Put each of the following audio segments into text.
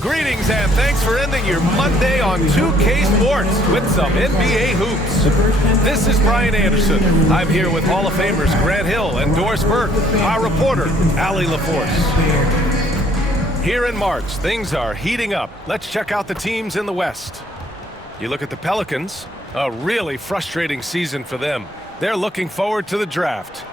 Greetings and thanks for ending your Monday on 2K Sports with some NBA hoops. This is Brian Anderson. I'm here with Hall of Famers Grant Hill and Doris Burke, our reporter, Allie LaForce. Here in March, things are heating up. Let's check out the teams in the West. You look at the Pelicans, a really frustrating season for them. They're looking forward to the draft.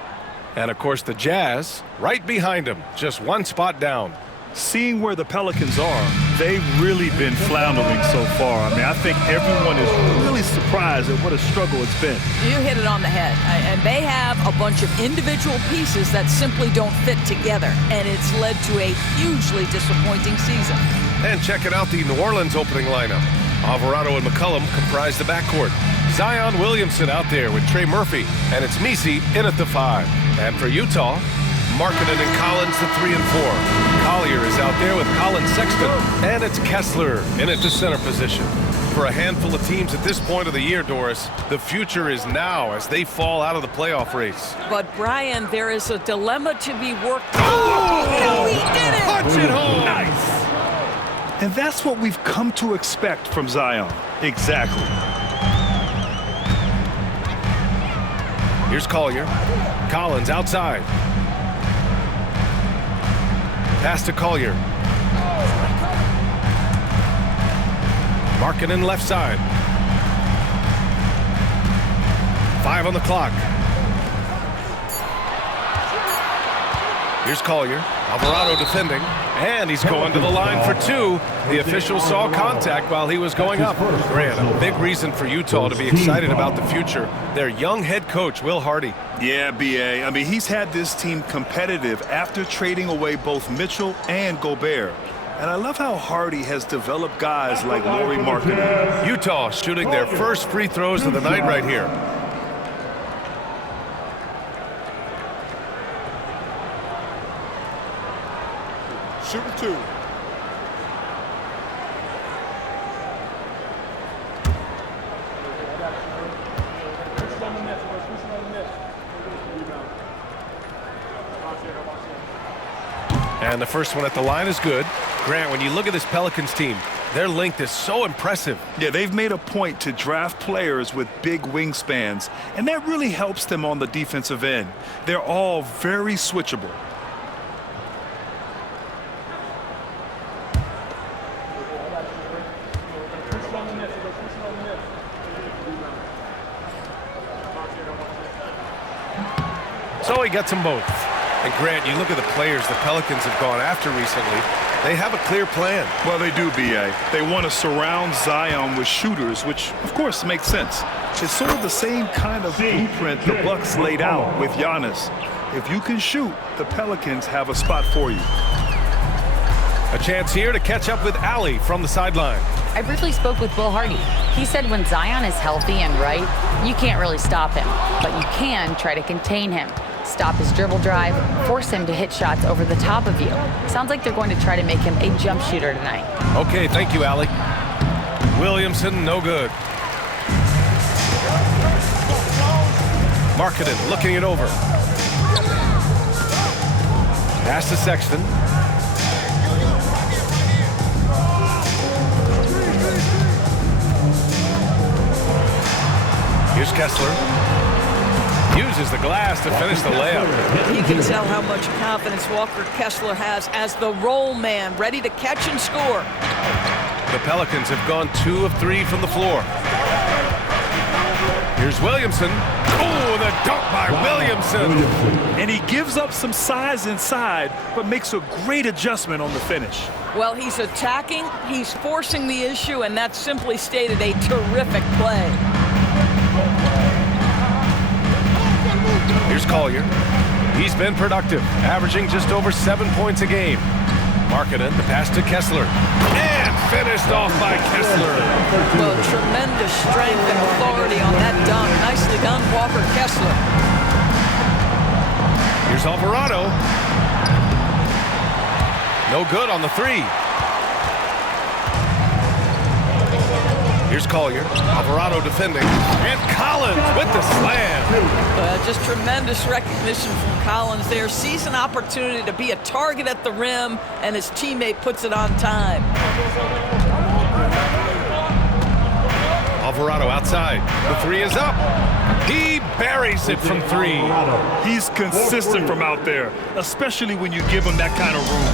And of course the Jazz, right behind them, just one spot down. Seeing where the Pelicans are, they've really been floundering so far. I mean, I think everyone is really surprised at what a struggle it's been. You hit it on the head. And they have a bunch of individual pieces that simply don't fit together. And it's led to a hugely disappointing season. And checking out the New Orleans opening lineup. Alvarado and McCollum comprise the backcourt. Zion Williamson out there with Trey Murphy. And it's Messi in at the 5. And for Utah, Markkanen and Collins the 3 and 4. Collier is out there with Colin Sexton, and it's Kessler in at the center position. For a handful of teams at this point of the year, Doris, the future is now as they fall out of the playoff race. But Brian, there is a dilemma to be worked out. Oh, he did it! Punch it home! Nice! And that's what we've come to expect from Zion. Exactly. Here's Collier. Collins outside. Pass to Collier. Markkanen left side. 5 on the clock. Here's Collier. Alvarado defending. And he's going to the line for 2. The official saw contact while he was going up. Grant, a big reason for Utah to be excited about the future. Their young head coach, Will Hardy. Yeah, B.A. I mean, he's had this team competitive after trading away both Mitchell and Gobert. And I love how Hardy has developed guys like Lauri Markkanen. Utah shooting their first free throws of the night right here. Shooting 2. And the first one at the line is good. Grant, when you look at this Pelicans team, their length is so impressive. Yeah, they've made a point to draft players with big wingspans, and that really helps them on the defensive end. They're all very switchable. So he gets them both. And Grant, you look at the players the Pelicans have gone after recently, they have a clear plan. Well, they do, B.A. They want to surround Zion with shooters, which, of course, makes sense. It's sort of the same kind of blueprint the Bucks laid out with Giannis. If you can shoot, the Pelicans have a spot for you. A chance here to catch up with Allie from the sideline. I briefly spoke with Will Hardy. He said when Zion is healthy and right, you can't really stop him, but you can try to contain him. Stop his dribble drive, force him to hit shots over the top of you. Sounds like they're going to try to make him a jump shooter tonight. Okay, thank you, Allie. Williamson, no good. Markkanen looking it over. Pass to Sexton. Here's Kessler. Uses the glass to finish the layup. You can tell how much confidence Walker Kessler has as the roll man, ready to catch and score. The Pelicans have gone 2 of 3 from the floor. Here's Williamson. Oh, the dunk by Williamson. And he gives up some size inside, but makes a great adjustment on the finish. Well, he's attacking, he's forcing the issue, and that's simply stated a terrific play. Here's Collier. He's been productive, averaging just over 7 points a game. Markkanen, the pass to Kessler. And finished off by Kessler. Well, tremendous strength and authority on that dunk. Nicely done, Walker Kessler. Here's Alvarado. No good on the 3. Here's Collier. Alvarado defending. And Collins with the slam. Just tremendous recognition from Collins there. Sees an opportunity to be a target at the rim, and his teammate puts it on time. Alvarado outside. The three is up. He buries it from three. He's consistent from out there, especially when you give him that kind of room.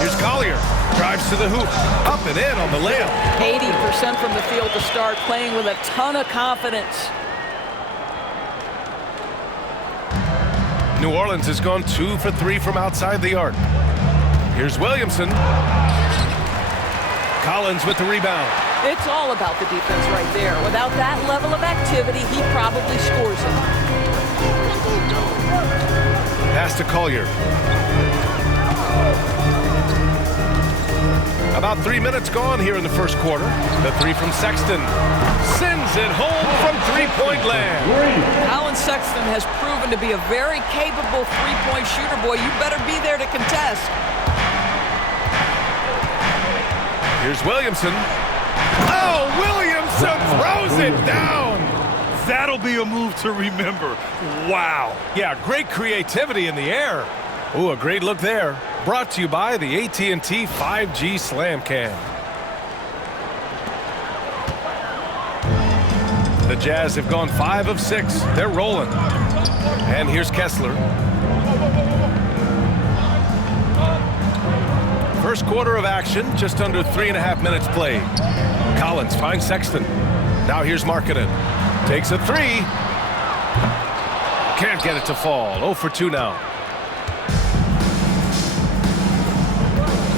Here's Collier. Drives to the hoop. Up and in on the layup. 80% from the field to start, playing with a ton of confidence. New Orleans has gone 2 for 3 from outside the arc. Here's Williamson. Collins with the rebound. It's all about the defense right there. Without that level of activity, he probably scores it. Pass to Collier. About 3 minutes gone here in the first quarter. The three from Sexton. Sends it home from three-point land. Alan Sexton has proven to be a very capable three-point shooter. Boy, you better be there to contest. Here's Williamson. Oh, Williamson throws it down. That'll be a move to remember. Wow. Yeah, great creativity in the air. Ooh, a great look there. Brought to you by the AT&T 5G Slam Cam. The Jazz have gone 5 of 6. They're rolling. And here's Kessler. First quarter of action, just under 3.5 minutes played. Collins finds Sexton. Now here's Markkanen. Takes a three. Can't get it to fall. 0 for 2 now.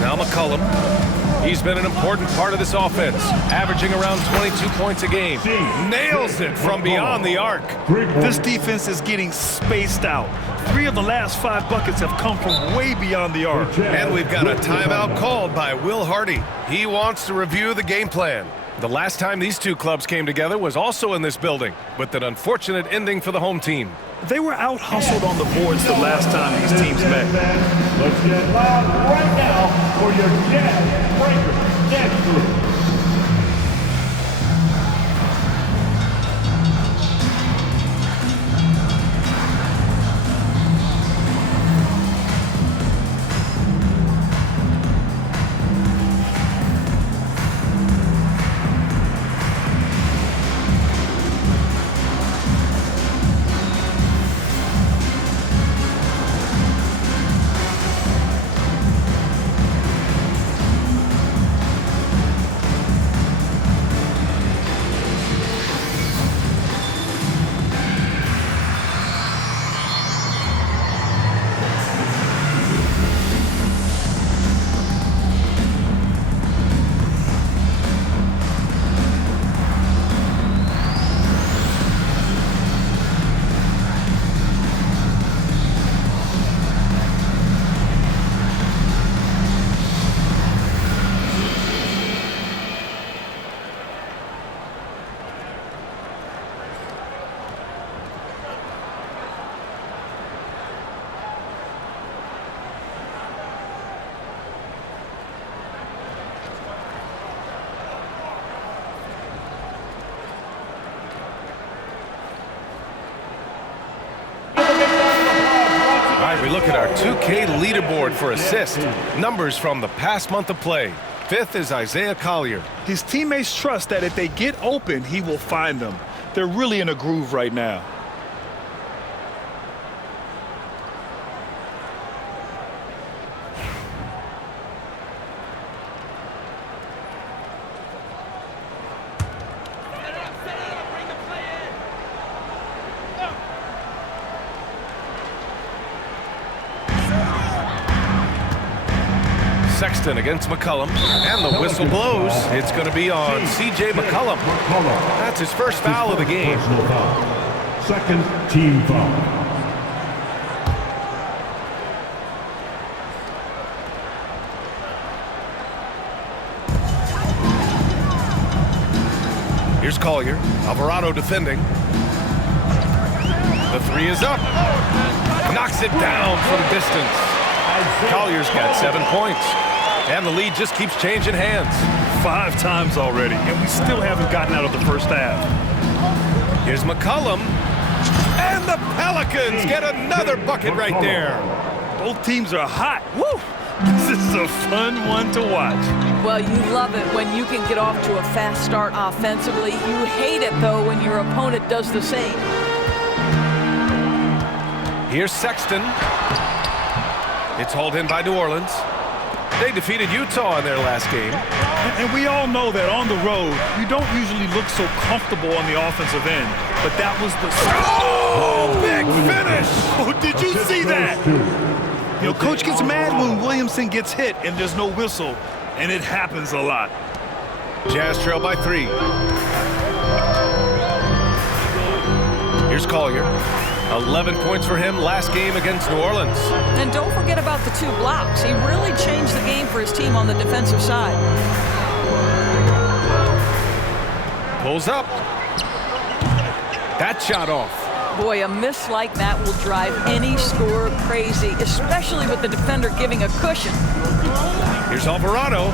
Now McCollum. He's been an important part of this offense, averaging around 22 points a game. Nails it from beyond the arc. This defense is getting spaced out. 3 of the last 5 buckets have come from way beyond the arc. And we've got a timeout called by Will Hardy. He wants to review the game plan. The last time these two clubs came together was also in this building, with an unfortunate ending for the home team. They were out-hustled on the boards the last time these teams met. Let's get loud right now for your Jazz Breaker Dance Group. We look at our 2K leaderboard for assists. Numbers from the past month of play. 5th is Isaiah Collier. His teammates trust that if they get open, he will find them. They're really in a groove right now. Sexton against McCollum, and the whistle blows. It's going to be on C.J. McCollum. That's his first foul of the game. Personal foul. Second team foul. Here's Collier. Alvarado defending. The three is up. Knocks it down from distance. Collier's got 7 points. And the lead just keeps changing hands. 5 times already, and we still haven't gotten out of the first half. Here's McCollum. And the Pelicans get another bucket right there. Both teams are hot. Woo! This is a fun one to watch. Well, you love it when you can get off to a fast start offensively. You hate it, though, when your opponent does the same. Here's Sexton. It's hauled in by New Orleans. They defeated Utah in their last game. And we all know that on the road, you don't usually look so comfortable on the offensive end. But that was the... Oh, big finish! Oh, did you see that? You know, Coach gets mad when Williamson gets hit and there's no whistle, and it happens a lot. Jazz trail by 3. Here's Collier. 11 points for him last game against New Orleans. And don't forget about the 2 blocks. He really changed the game for his team on the defensive side. Pulls up. That shot off. Boy, a miss like that will drive any scorer crazy, especially with the defender giving a cushion. Here's Alvarado.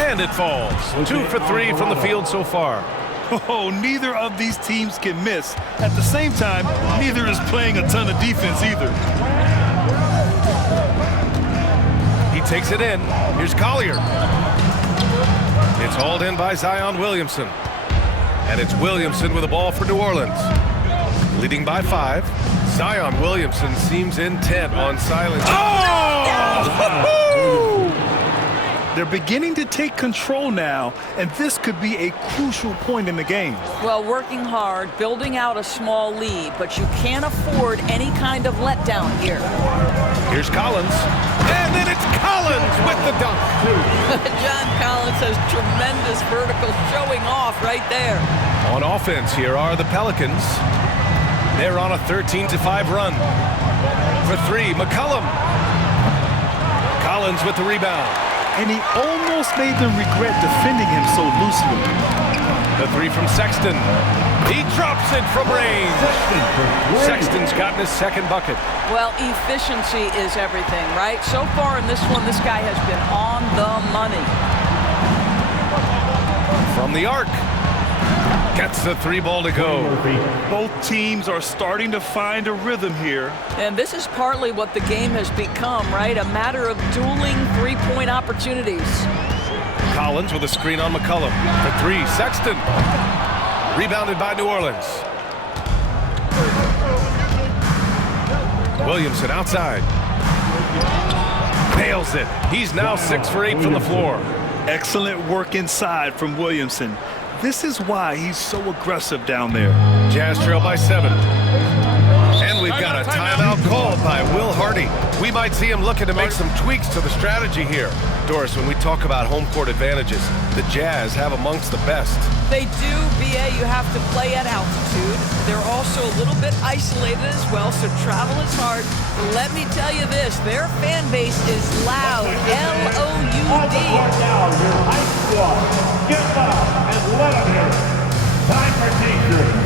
And it falls. 2 for 3 from the field so far. Oh, neither of these teams can miss. At the same time, neither is playing a ton of defense either. He takes it in. Here's Collier. It's hauled in by Zion Williamson. And it's Williamson with the ball for New Orleans. Leading by 5. Zion Williamson seems intent on silence. Oh! They're beginning to take control now, and this could be a crucial point in the game. Well, working hard, building out a small lead, but you can't afford any kind of letdown here. Here's Collins. And then it's Collins with the dunk. John Collins has tremendous vertical showing off right there. On offense, here are the Pelicans. They're on a 13-5 run. For 3, McCollum. Collins with the rebound. And he almost made them regret defending him so loosely. The 3 from Sexton. He drops it from range. Sexton's gotten his second bucket. Well, efficiency is everything, right? So far in this one, this guy has been on the money. From the arc. Gets the 3 ball to go. Both teams are starting to find a rhythm here. And this is partly what the game has become, right? A matter of dueling 3-point opportunities. Collins with a screen on McCollum. For 3, Sexton. Rebounded by New Orleans. Williamson outside. Nails it. He's now 6 for 8 from the floor. Excellent work inside from Williamson. This is why he's so aggressive down there. Jazz trail by 7. And we've got a timeout called by Will Hardy. We might see him looking to make some tweaks to the strategy here. Doris, when we talk about home court advantages, the Jazz have amongst the best. They do, B.A. You have to play at altitude. They're also a little bit isolated as well, so travel is hard. Let me tell you this, their fan base is loud, L-O-U-D. Now, your high squad, get loud and let them hear it. Time for T-shirt.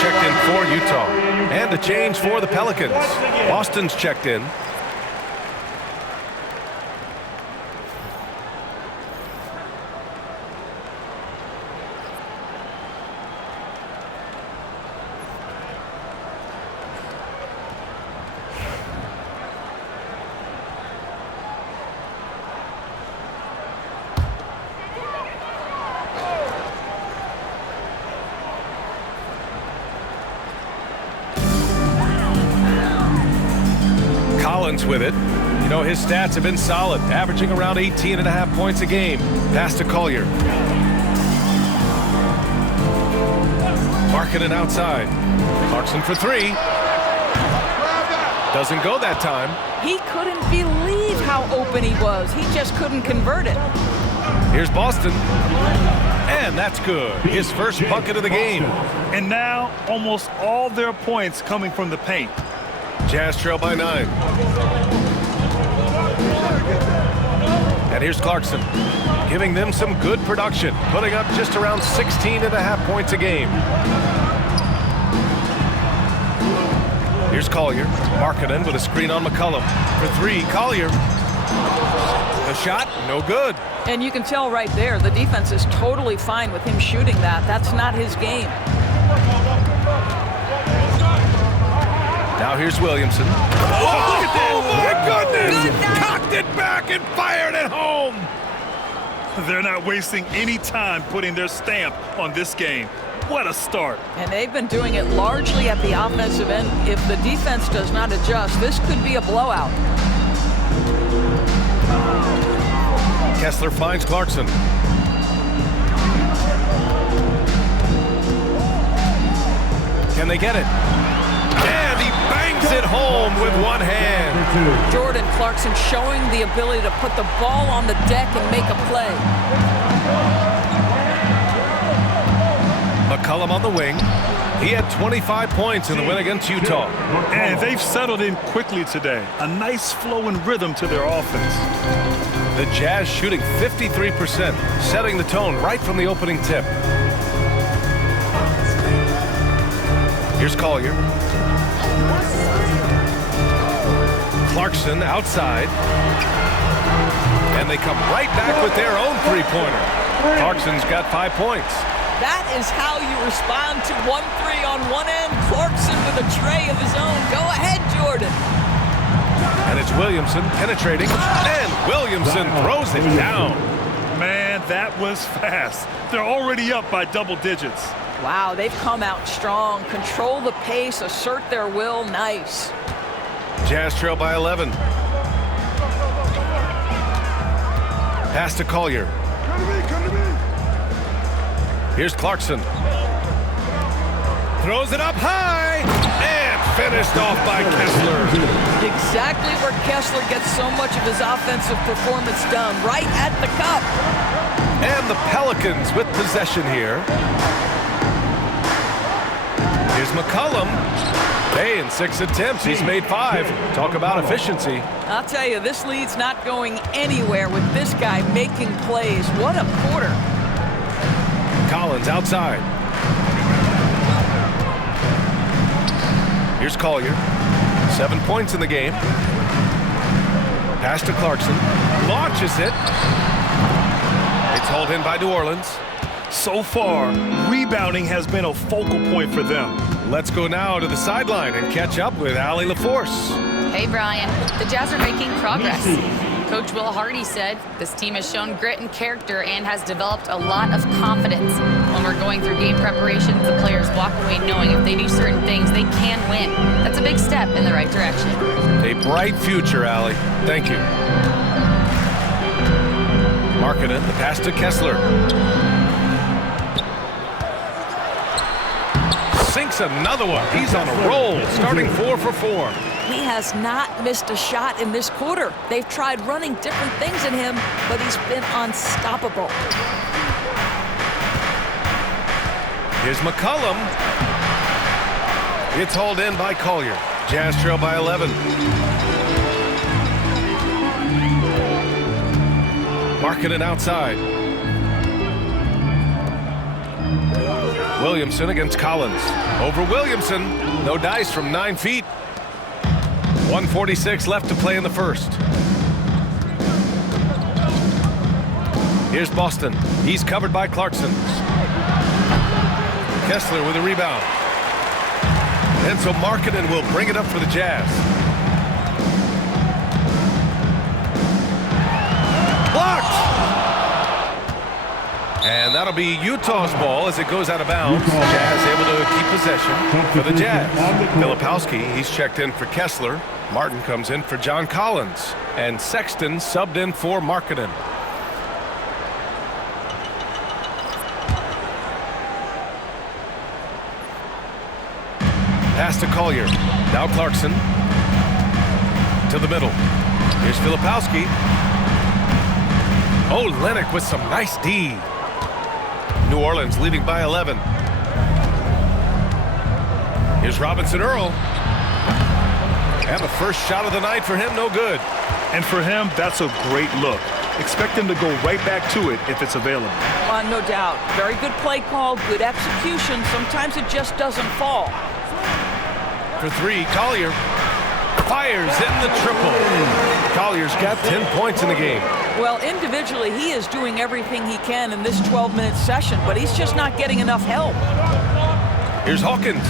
Checked in for Utah. And a change for the Pelicans. Boston's checked in. Collins with it. You know, his stats have been solid, averaging around 18.5 points a game. Pass to Collier. Marking it outside. Clarkson for three. Doesn't go that time. He couldn't believe how open he was. He just couldn't convert it. Here's Boston. And that's good. His first bucket of the game. And now almost all their points coming from the paint. Jazz trail by 9. And here's Clarkson, giving them some good production, putting up just around 16.5 points a game. Here's Collier, Markkanen with a screen on McCollum. For three, Collier. The shot, no good. And you can tell right there, the defense is totally fine with him shooting that. That's not his game. Now here's Williamson. Oh, look at that! Oh, my goodness! Cocked it back and fired it home! They're not wasting any time putting their stamp on this game. What a start. And they've been doing it largely at the offensive end. If the defense does not adjust, this could be a blowout. Kessler finds Clarkson. Can they get it? And he bangs it home with one hand. Jordan Clarkson showing the ability to put the ball on the deck and make a play. McCollum on the wing. He had 25 points in the win against Utah. And they've settled in quickly today. A nice flow and rhythm to their offense. The Jazz shooting 53%, setting the tone right from the opening tip. Here's Collier. Clarkson outside. And they come right back with their own three-pointer. Clarkson's got 5 points. That is how you respond to 1-3 on one end. Clarkson with a tray of his own. Go ahead, Jordan. And it's Williamson penetrating. And Williamson throws it down. Man, that was fast. They're already up by double digits. Wow, they've come out strong. Control the pace, assert their will. Nice. Jazz trail by 11. Pass to Collier. Here's Clarkson. Throws it up high. And finished off by Kessler. Exactly where Kessler gets so much of his offensive performance done. Right at the cup. And the Pelicans with possession here. Here's McCollum. Hey, in 6 attempts, he's made 5. Talk about efficiency. I'll tell you, this lead's not going anywhere with this guy making plays. What a quarter. Collins outside. Here's Collier. 7 points in the game. Pass to Clarkson. Launches it. It's hauled in by New Orleans. So far, rebounding has been a focal point for them. Let's go now to the sideline and catch up with Allie LaForce. Hey, Brian. The Jazz are making progress. Coach Will Hardy said this team has shown grit and character and has developed a lot of confidence. When we're going through game preparations, the players walk away knowing if they do certain things, they can win. That's a big step in the right direction. A bright future, Allie. Thank you. Markkanen, the pass to Kessler. Sinks another one. He's on a roll, starting 4 for 4. He has not missed a shot in this quarter. They've tried running different things in him, but he's been unstoppable. Here's McCollum. It's hauled in by Collier. Jazz trail by 11. Markkanen outside. Williamson against Collins. Over Williamson. No dice from 9 feet. 1:46 left to play in the first. Here's Boston. He's covered by Clarkson. Kessler with a rebound. And so Markkanen will bring it up for the Jazz. Blocked! And that'll be Utah's ball as it goes out of bounds. Jazz able to keep possession for the Jazz. Filipowski, he's checked in for Kessler. Martin comes in for John Collins. And Sexton subbed in for Markkanen. Pass to Collier. Now Clarkson. To the middle. Here's Filipowski. Oh, Lennox with some nice D. New Orleans leading by 11. Here's Robinson Earl. And the first shot of the night for him, no good. And for him, that's a great look. Expect him to go right back to it if it's available. No doubt. Very good play call, good execution. Sometimes it just doesn't fall. For three, Collier fires in the triple. Collier's got 10 points in the game. Well, individually, he is doing everything he can in this 12-minute session, but he's just not getting enough help. Here's Hawkins.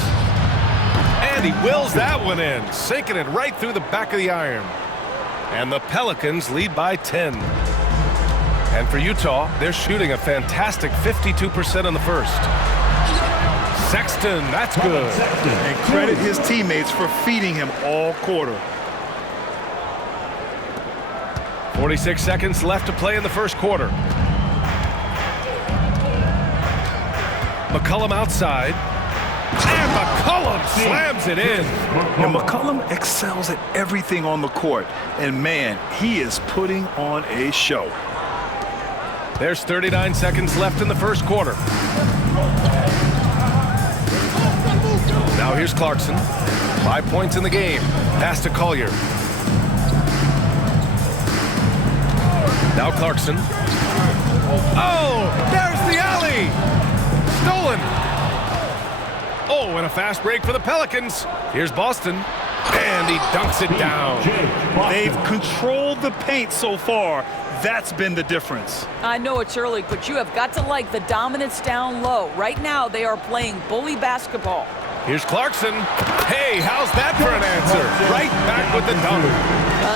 And he wills that one in, sinking it right through the back of the iron. And the Pelicans lead by 10. And for Utah, they're shooting a fantastic 52% in the first. Sexton, that's good. And credit his teammates for feeding him all quarter. 46 seconds left to play in the first quarter. McCollum outside. And McCollum slams it in. And McCollum excels at everything on the court. And man, he is putting on a show. There's 39 seconds left in the first quarter. Now here's Clarkson. 5 points in the game. Pass to Collier. Now Clarkson. Oh, there's the alley. Stolen. Oh, and a fast break for the Pelicans. Here's Boston. And he dunks it down. They've controlled the paint so far. That's been the difference. I know it's early, but you have got to like the dominance down low. Right now, they are playing bully basketball. Here's Clarkson. Hey, how's that for an answer? Right back with the dunk.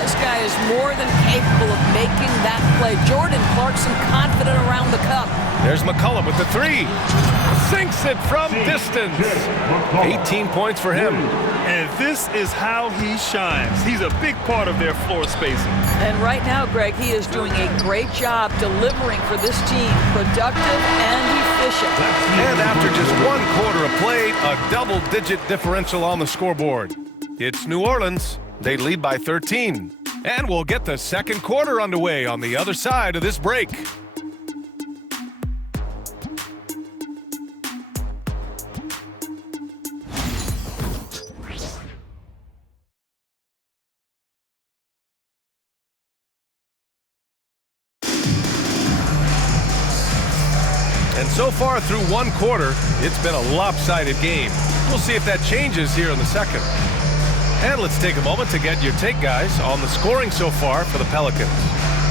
This guy is more than capable of making that play. Jordan Clarkson confident around the cup. There's McCollum with the three. Sinks it from distance. 18 points for him. And this is how he shines. He's a big part of their floor spacing. And right now, Greg, he is doing a great job delivering for this team. Productive and efficient. And after just 1 quarter of play, a double-digit differential on the scoreboard. It's New Orleans. They lead by 13. And we'll get the second quarter underway on the other side of this break. And so far through 1 quarter, it's been a lopsided game. We'll see if that changes here in the second. And let's take a moment to get your take, guys, on the scoring so far for the Pelicans.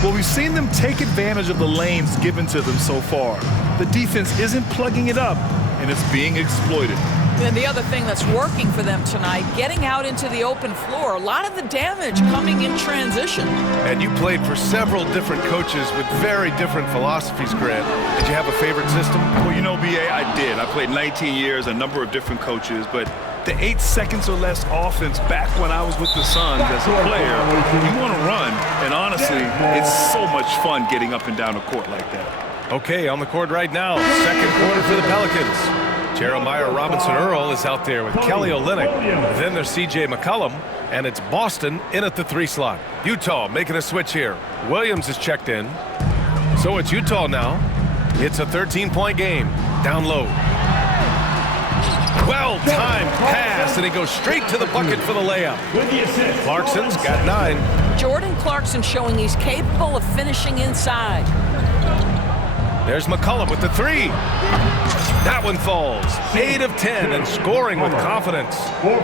Well, we've seen them take advantage of the lanes given to them so far. The defense isn't plugging it up, and it's being exploited. And the other thing that's working for them tonight, getting out into the open floor. A lot of the damage coming in transition. And you played for several different coaches with very different philosophies, Grant. Did you have a favorite system? Well, you know, B.A., I did. I played 19 years, a number of different coaches, but the 8 seconds or less offense back when I was with the Suns as a player, you want to run, and honestly, it's so much fun getting up and down the court like that. Okay, on the court right now, second quarter for the Pelicans. Jeremiah Robinson-Earl is out there with Kelly Olynyk. Then there's C.J. McCollum, and it's Boston in at the 3 slot. Utah making a switch here. Williams is checked in. So it's Utah now. It's a 13-point game. Down low. Well-timed pass, and he goes straight to the bucket for the layup. Clarkson's got 9. Jordan Clarkson showing he's capable of finishing inside. There's McCollum with the 3. That one falls. 8 of 10 and scoring with confidence.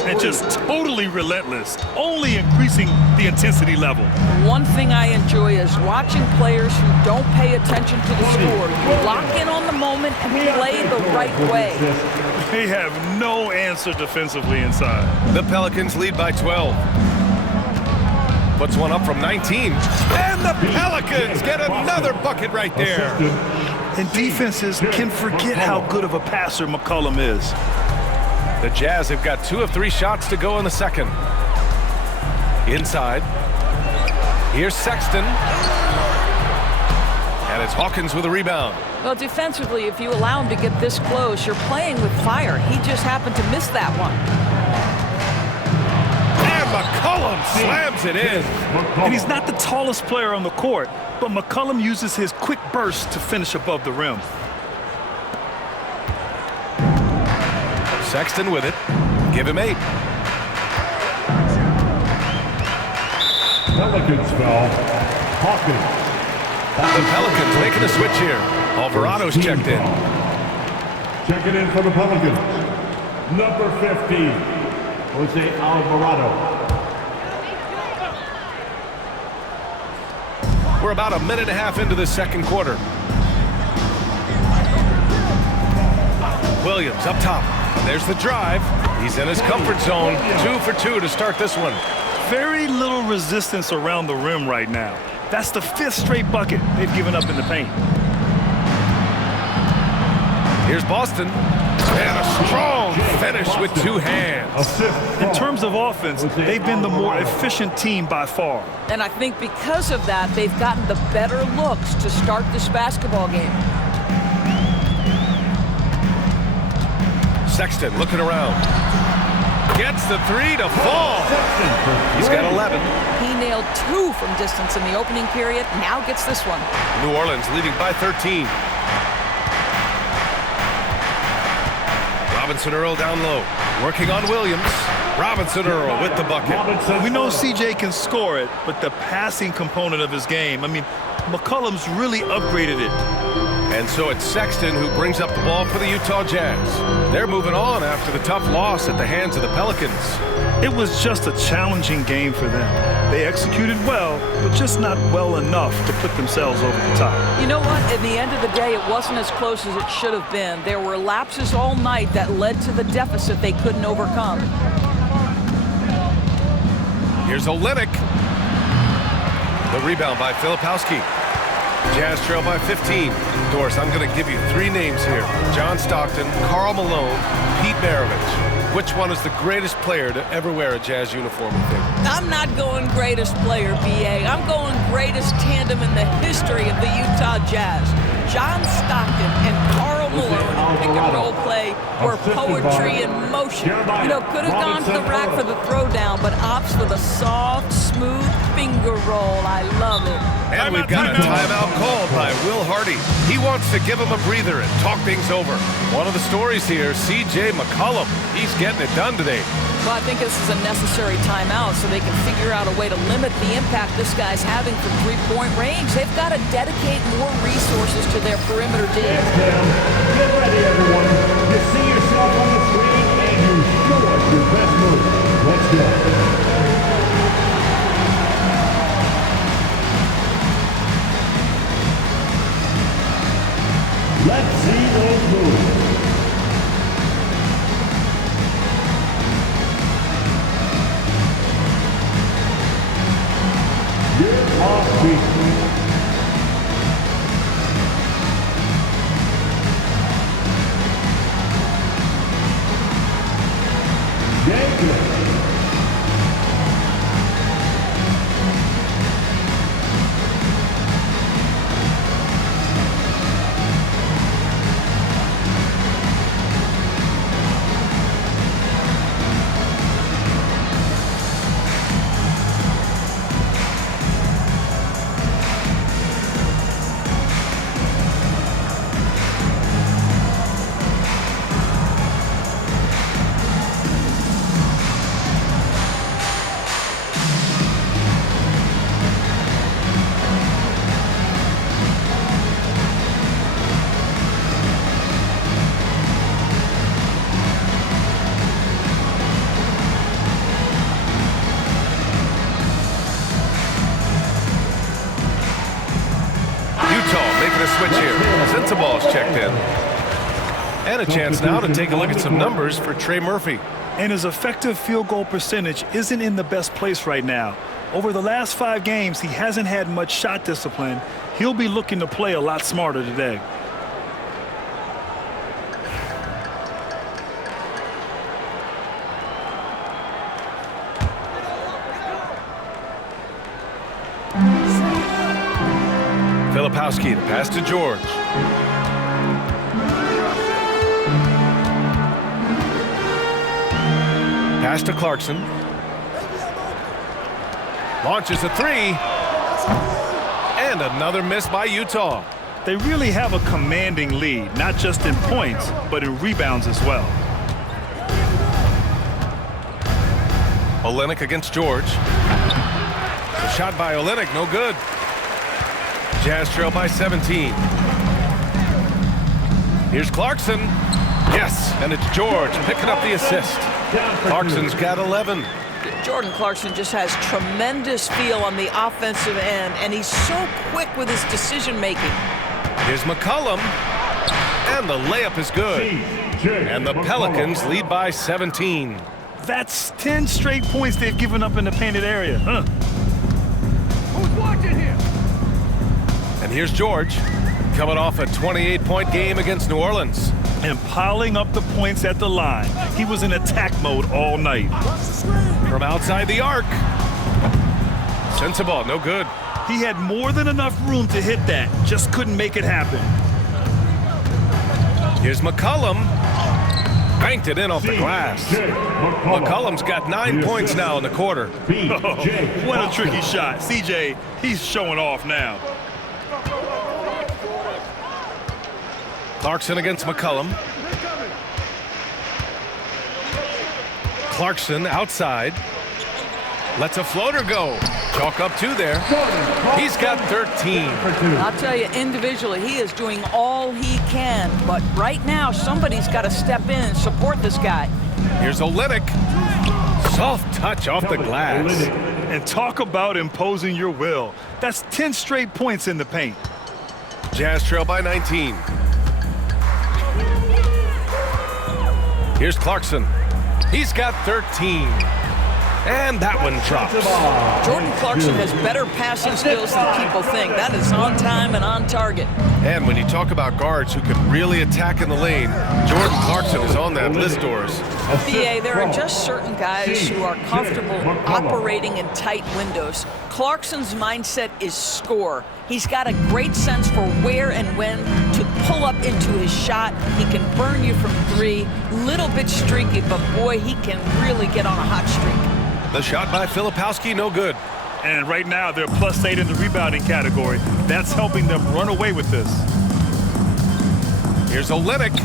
And just totally relentless, only increasing the intensity level. One thing I enjoy is watching players who don't pay attention to the score. Lock in on the moment and play the right way. They have no answer defensively inside. The Pelicans lead by 12. Puts one up from 19. And the Pelicans get another bucket right there. And defenses can forget how good of a passer McCollum is. The Jazz have got 2 of 3 shots to go in the second. Inside. Here's Sexton. And it's Hawkins with a rebound. Well, defensively, if you allow him to get this close, you're playing with fire. He just happened to miss that one. And McCollum slams it in. And he's not the tallest player on the court, but McCollum uses his quick burst to finish above the rim. Sexton with it. Give him 8. Pelicans foul. Hawkins. The Pelicans making a switch here. Alvarado's checked in. Checking in for the Pelicans. Number 15, Jose Alvarado. We're about a minute and a half into the second quarter. Williams up top. There's the drive. He's in his comfort zone. 2 for 2 to start this one. Very little resistance around the rim right now. That's the 5th straight bucket they've given up in the paint. Here's Boston. And a strong finish with 2 hands. In terms of offense, they've been the more efficient team by far. And I think because of that, they've gotten the better looks to start this basketball game. Sexton looking around. Gets the 3 to fall. He's got 11. He nailed 2 from distance in the opening period. Now gets this one. New Orleans leading by 13. Robinson Earl down low. Working on Williams. Robinson Earl with the bucket. We know CJ can score it, but the passing component of his game, I mean, McCollum's really upgraded it. And so it's Sexton who brings up the ball for the Utah Jazz. They're moving on after the tough loss at the hands of the Pelicans. It was just a challenging game for them. They executed well, but just not well enough to put themselves over the top. You know what? At the end of the day, it wasn't as close as it should have been. There were lapses all night that led to the deficit they couldn't overcome. Here's Olynyk. The rebound by Filipowski. Jazz trail by 15. Doris, I'm going to give you 3 names here. John Stockton, Karl Malone, Pete Maravich. Which one is the greatest player to ever wear a Jazz uniform, you think? I'm not going greatest player, B.A. I'm going greatest tandem in the history of the Utah Jazz. John Stockton and Karl Malone in pick-and-roll play were poetry in motion. You know, could have gone to the rack for the throwdown, but opts for the soft, smooth finger roll. I love it. And we've got a timeout called by Will Hardy. He wants to give him a breather and talk things over. One of the stories here, C.J. McCollum. He's getting it done today. Well, I think this is a necessary timeout so they can figure out a way to limit the impact this guy's having from three-point range. They've got to dedicate more resources to their perimeter D. Get ready, everyone. You see yourself on the screen and you show us your best move. Let's go. Let's see those moves. Get off beat. Switch here. Sensaball's checked in. And a chance now to take a look at some numbers for Trey Murphy. And his effective field goal percentage isn't in the best place right now. Over the last 5 games, he hasn't had much shot discipline. He'll be looking to play a lot smarter today. Filipowski, the pass to George. Pass to Clarkson. Launches a three. And another miss by Utah. They really have a commanding lead, not just in points, but in rebounds as well. Olynyk against George. The shot by Olynyk, no good. Jazz trail by 17. Here's Clarkson. Yes, and it's George picking up the assist. Clarkson's got 11. Jordan Clarkson just has tremendous feel on the offensive end, and he's so quick with his decision-making. Here's McCollum, and the layup is good. And the Pelicans lead by 17. That's 10 straight points they've given up in the painted area. Who's watching here? And here's George, coming off a 28-point game against New Orleans. And piling up the points at the line. He was in attack mode all night. From outside the arc. Sends the ball, no good. He had more than enough room to hit that, just couldn't make it happen. Here's McCollum. Banked it in off the glass. McCollum's got 9 points now in the quarter. What a tricky shot. CJ, he's showing off now. Clarkson against McCollum. Clarkson outside. Lets a floater go. Chalk up 2 there. He's got 13. I'll tell you, individually, he is doing all he can. But right now, somebody's got to step in and support this guy. Here's Olynyk. Soft touch off the glass. And talk about imposing your will. That's 10 straight points in the paint. Jazz trail by 19. Here's Clarkson. He's got 13. And that one drops. Jordan Clarkson has better passing skills than people think. That is on time and on target. And when you talk about guards who can really attack in the lane, Jordan Clarkson is on that list, Doris. BA, there are just certain guys who are comfortable operating in tight windows. Clarkson's mindset is score. He's got a great sense for where and when to pull up into his shot. He can burn you from 3. Little bit streaky, but boy, he can really get on a hot streak. The shot by Filipowski, no good. And right now, they're +8 in the rebounding category. That's helping them run away with this. Here's Olynyk.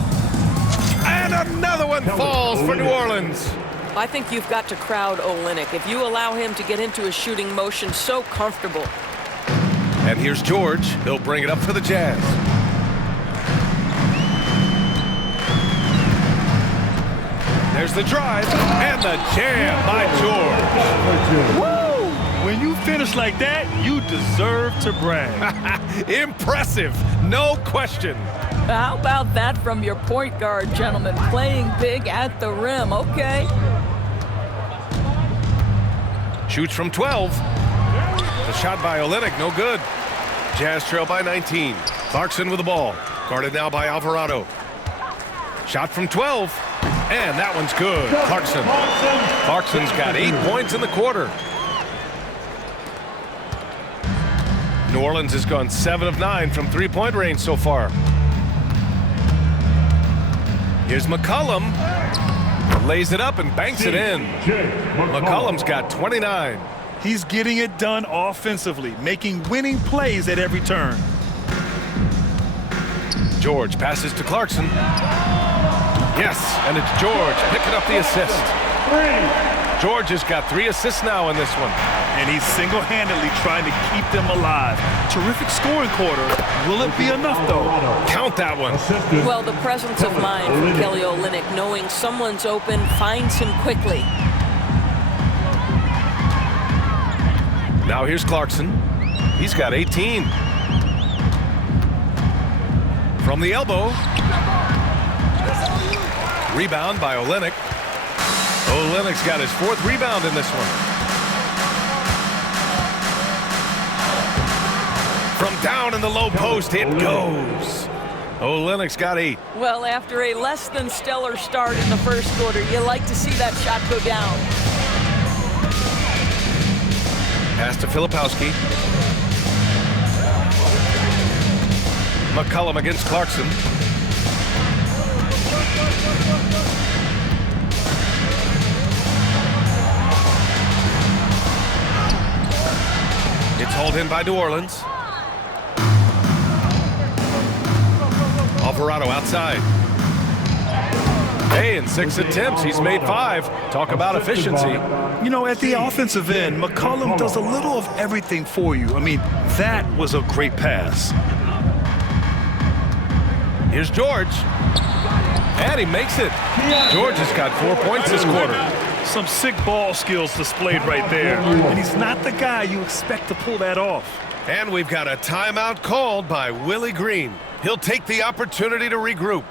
And another one falls for New Orleans. I think you've got to crowd Olynyk. If you allow him to get into a shooting motion so comfortable. And here's George. He'll bring it up for the Jazz. There's the drive and the jam by George. Woo! When you finish like that, you deserve to brag. Impressive, no question. How about that from your point guard, gentlemen? Playing big at the rim, okay. Shoots from 12. The shot by Olynyk, no good. Jazz trail by 19. Clarkson with the ball. Guarded now by Alvarado. Shot from 12. And that one's good. Clarkson. Clarkson's got 8 points in the quarter. New Orleans has gone 7 of 9 from 3-point range so far. Here's McCollum. Lays it up and banks it in. McCollum's got 29. He's getting it done offensively, making winning plays at every turn. George passes to Clarkson. Yes, and it's George picking up the assist. George has got 3 assists now in this one. And he's single-handedly trying to keep them alive. Terrific scoring quarter. Will it be enough, though? Count that one. Well, the presence of mind from Kelly Olynyk, knowing someone's open, finds him quickly. Now here's Clarkson. He's got 18. From the elbow. Rebound by Olynyk. Olynyk's got his 4th rebound in this one. From down in the low post, it goes. Olynyk's got 8. Well, after a less than stellar start in the first quarter, you like to see that shot go down. Pass to Filipowski. McCollum against Clarkson. It's hauled in by New Orleans. Alvarado outside. Hey, in 6 attempts, he's made 5. Talk about efficiency. You know, at the offensive end, McCollum does a little of everything for you. I mean, that was a great pass. Here's George. And he makes it. George has got 4 points this quarter. Some sick ball skills displayed right there. And he's not the guy you expect to pull that off. And we've got a timeout called by Willie Green. He'll take the opportunity to regroup.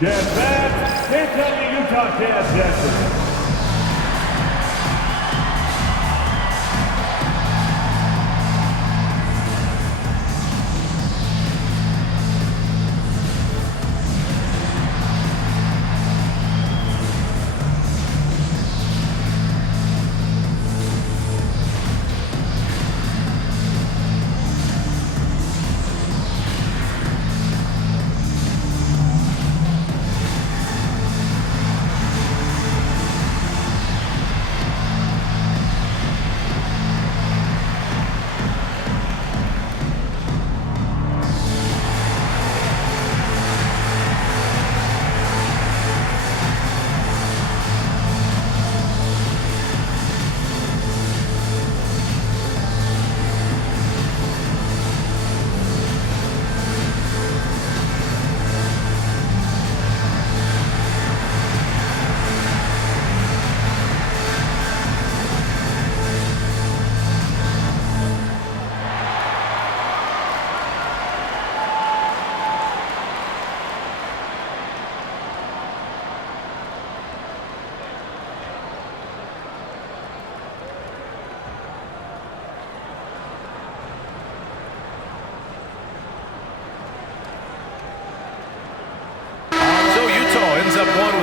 Jazz fans, here come the Utah Jazz dancers.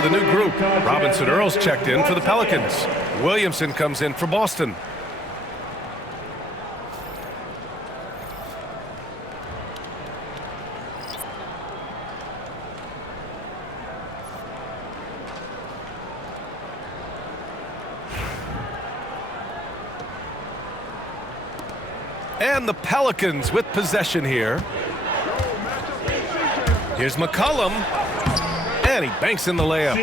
The new group. Robinson Earls checked in for the Pelicans. Williamson comes in for Boston. And the Pelicans with possession here. Here's McCollum. And he banks in the layup.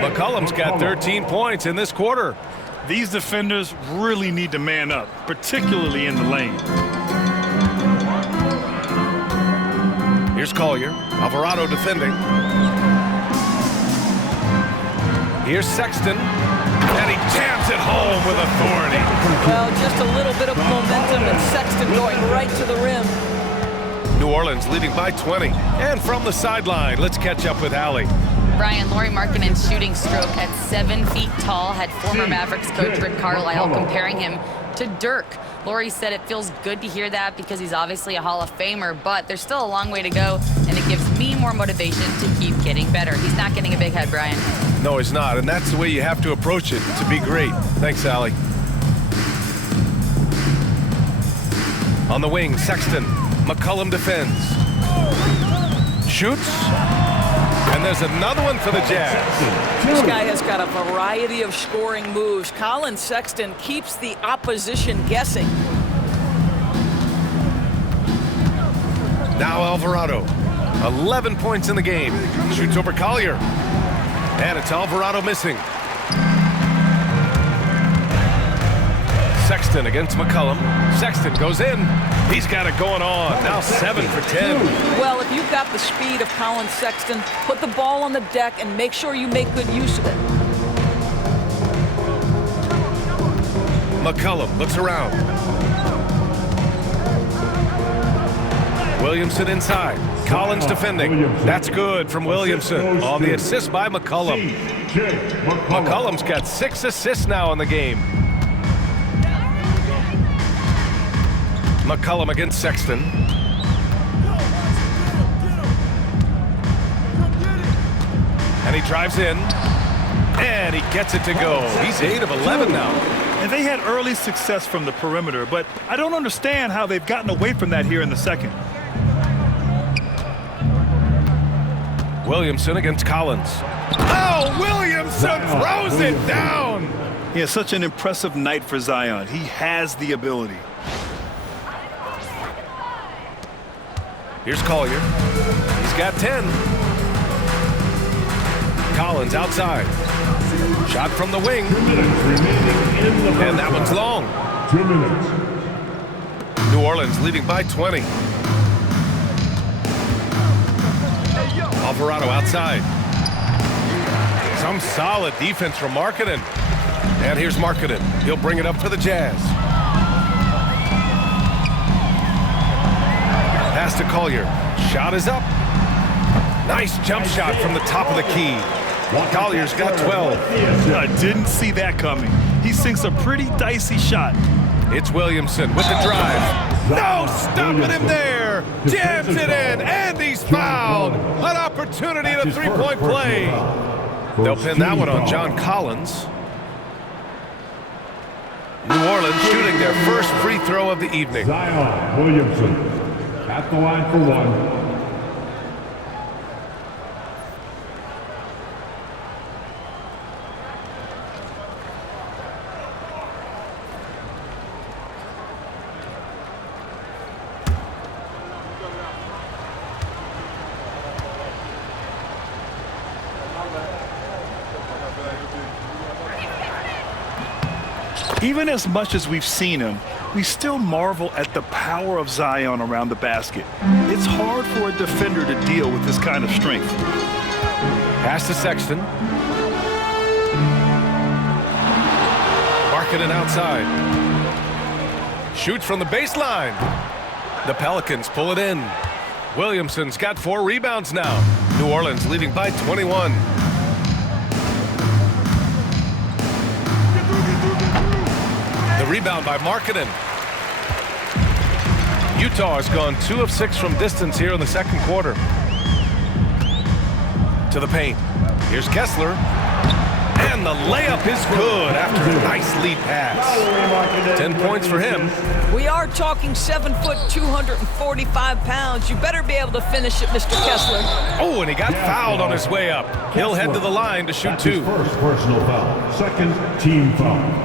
McCollum's got 13 points in this quarter. These defenders really need to man up, particularly in the lane. Here's Collier. Alvarado defending. Here's Sexton. And he jams it home with authority. Well, just a little bit of momentum and Sexton going right to the rim. New Orleans leading by 20. And from the sideline, let's catch up with Allie. Brian, Lauri Markkanen's shooting stroke at 7 feet tall had former Mavericks coach Rick Carlisle comparing him to Dirk. Lauri said it feels good to hear that because he's obviously a Hall of Famer, but there's still a long way to go, and it gives me more motivation to keep getting better. He's not getting a big head, Brian. No, he's not, and that's the way you have to approach it to be great. Thanks, Allie. On the wing, Sexton. McCollum defends. Shoots. And there's another one for the Jazz. This guy has got a variety of scoring moves. Colin Sexton keeps the opposition guessing. Now Alvarado. 11 points in the game. Shoots over Collier. And it's Alvarado missing. Sexton against McCollum. Sexton goes in. He's got it going on. Now 7 for 10. Well, if you've got the speed of Colin Sexton, put the ball on the deck and make sure you make good use of it. McCollum looks around. Williamson inside. Collins defending. That's good from Williamson on the assist by McCollum. McCollum's got 6 assists now in the game. McCollum against Sexton. And he drives in. And he gets it to go. He's 8 of 11 now. And they had early success from the perimeter, but I don't understand how they've gotten away from that here in the second. Williamson against Collins. Oh, Williamson throws it down. Yeah, such an impressive night for Zion. He has the ability. Here's Collier. He's got 10. Collins outside. Shot from the wing. 2 minutes remaining in the first And that one's half. long. 2 minutes. New Orleans leading by 20. Alvarado outside. Some solid defense from Markkanen. And here's Markkanen. He'll bring it up for the Jazz. Pass to Collier. Shot is up. Nice jump shot from the top of the key. Collier's got 12. I didn't see that coming. He sinks a pretty dicey shot. It's Williamson with the drive. No, stopping him there. Jams it in, and he's fouled. An opportunity at a three-point play. They'll pin that one on John Collins. New Orleans shooting their first free throw of the evening. Zion Williamson at the line for one. Even as much as we've seen him, we still marvel at the power of Zion around the basket. It's hard for a defender to deal with this kind of strength. Pass to Sexton. Markkanen outside. Shoots from the baseline. The Pelicans pull it in. Williamson's got 4 rebounds now. New Orleans leading by 21. The rebound by Markkanen. Utah has gone 2 of 6 from distance here in the second quarter. To the paint. Here's Kessler. And the layup is good after a nice lead pass. 10 points for him. We are talking 7 foot, 245 pounds. You better be able to finish it, Mr. Kessler. Oh, and he got fouled on his way up. He'll head to the line to shoot 2. First personal foul. Second team foul.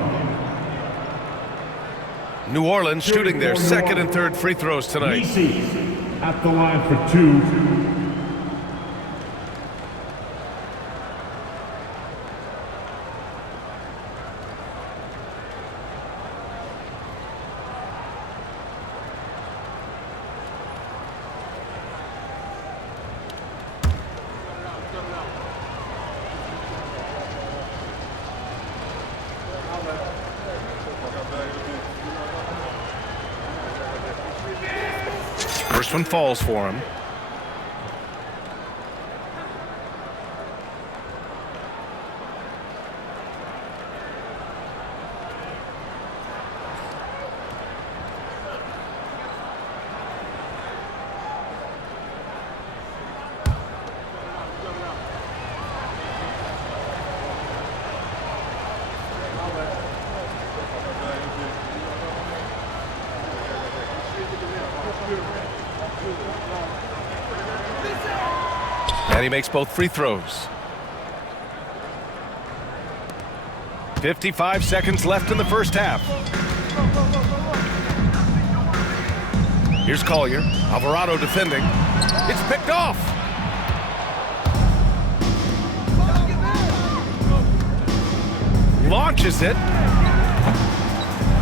New Orleans shooting their second and third free throws tonight. At the line for 2. First one falls for him. And he makes both free throws. 55 seconds left in the first half. Here's Collier. Alvarado defending. It's picked off. Launches it.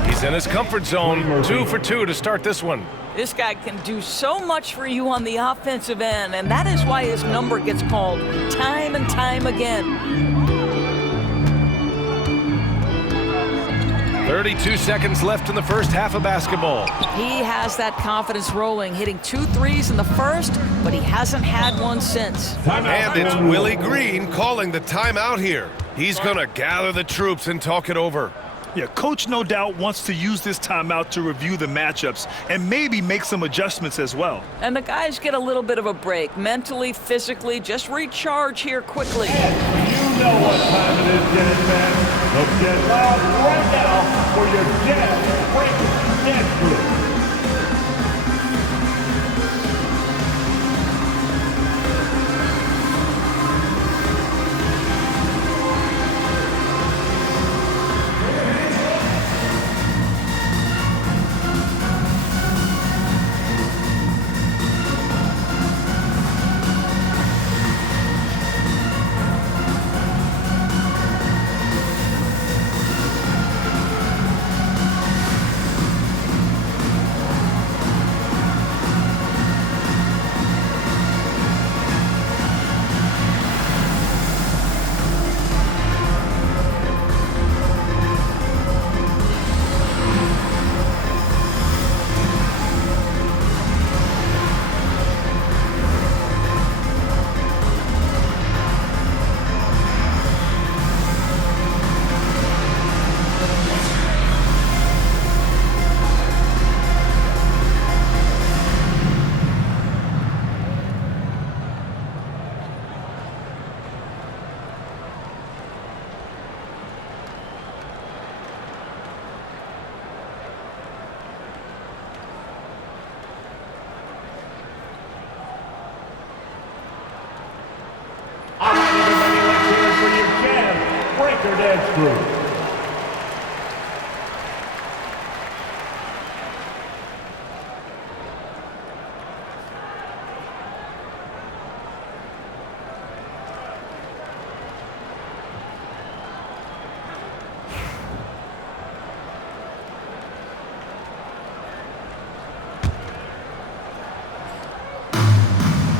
He's in his comfort zone. 2 for 2 to start this one. This guy can do so much for you on the offensive end, and that is why his number gets called time and time again. 32 seconds left in the first half of basketball. He has that confidence rolling, hitting 2 threes in the first, but he hasn't had one since. And it's Willie Green calling the timeout here. He's going to gather the troops and talk it over. Yeah, coach no doubt wants to use this timeout to review the matchups and maybe make some adjustments as well. And the guys get a little bit of a break, mentally, physically, just recharge here quickly. You know what time it is, Jazz fans. Let's get loud right now for your Jazz Break Dance Group. your dance crew.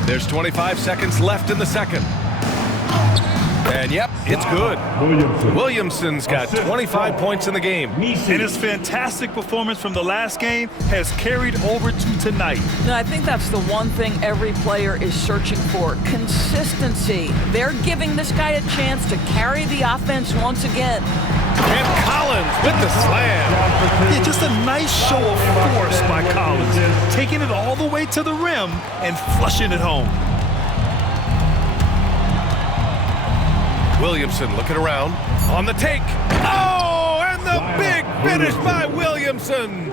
There's 25 seconds left in the second. And yep, it's good. Williamson's got 25 points in the game. And his fantastic performance from the last game has carried over to tonight. No, I think that's the one thing every player is searching for, consistency. They're giving this guy a chance to carry the offense once again. And Collins with the slam. Yeah, just a nice show of force by Collins, taking it all the way to the rim and flushing it home. Williamson looking around on the take. Oh, and the big finish by Williamson.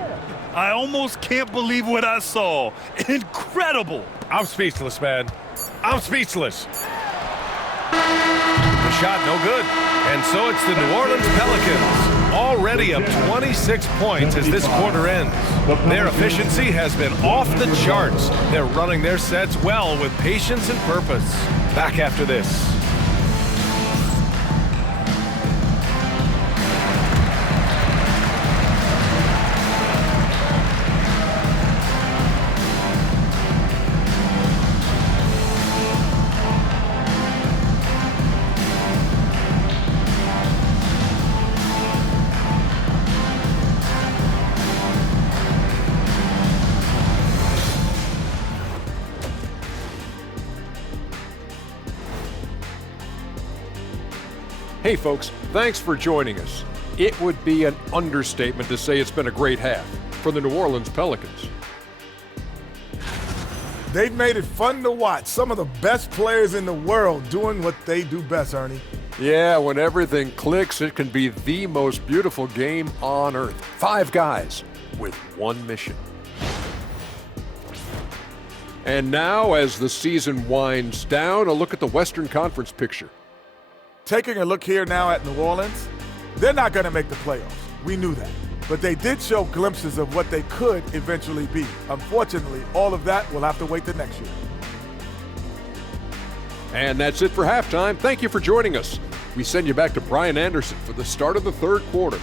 I almost can't believe what I saw. Incredible. I'm speechless, man. I'm speechless. The shot no good. And so it's the New Orleans Pelicans, already up 26 points as this quarter ends. Their efficiency has been off the charts. They're running their sets well with patience and purpose. Back after this. Hey folks, thanks for joining us. It would be an understatement to say it's been a great half for the New Orleans Pelicans. They've made it fun to watch. Some of the best players in the world doing what they do best, Ernie. Yeah, when everything clicks, it can be the most beautiful game on earth. 5 guys with one mission. And now, as the season winds down, a look at the Western Conference picture. Taking a look here now at New Orleans, they're not going to make the playoffs. We knew that. But they did show glimpses of what they could eventually be. Unfortunately, all of that will have to wait till next year. And that's it for halftime. Thank you for joining us. We send you back to Brian Anderson for the start of the third quarter.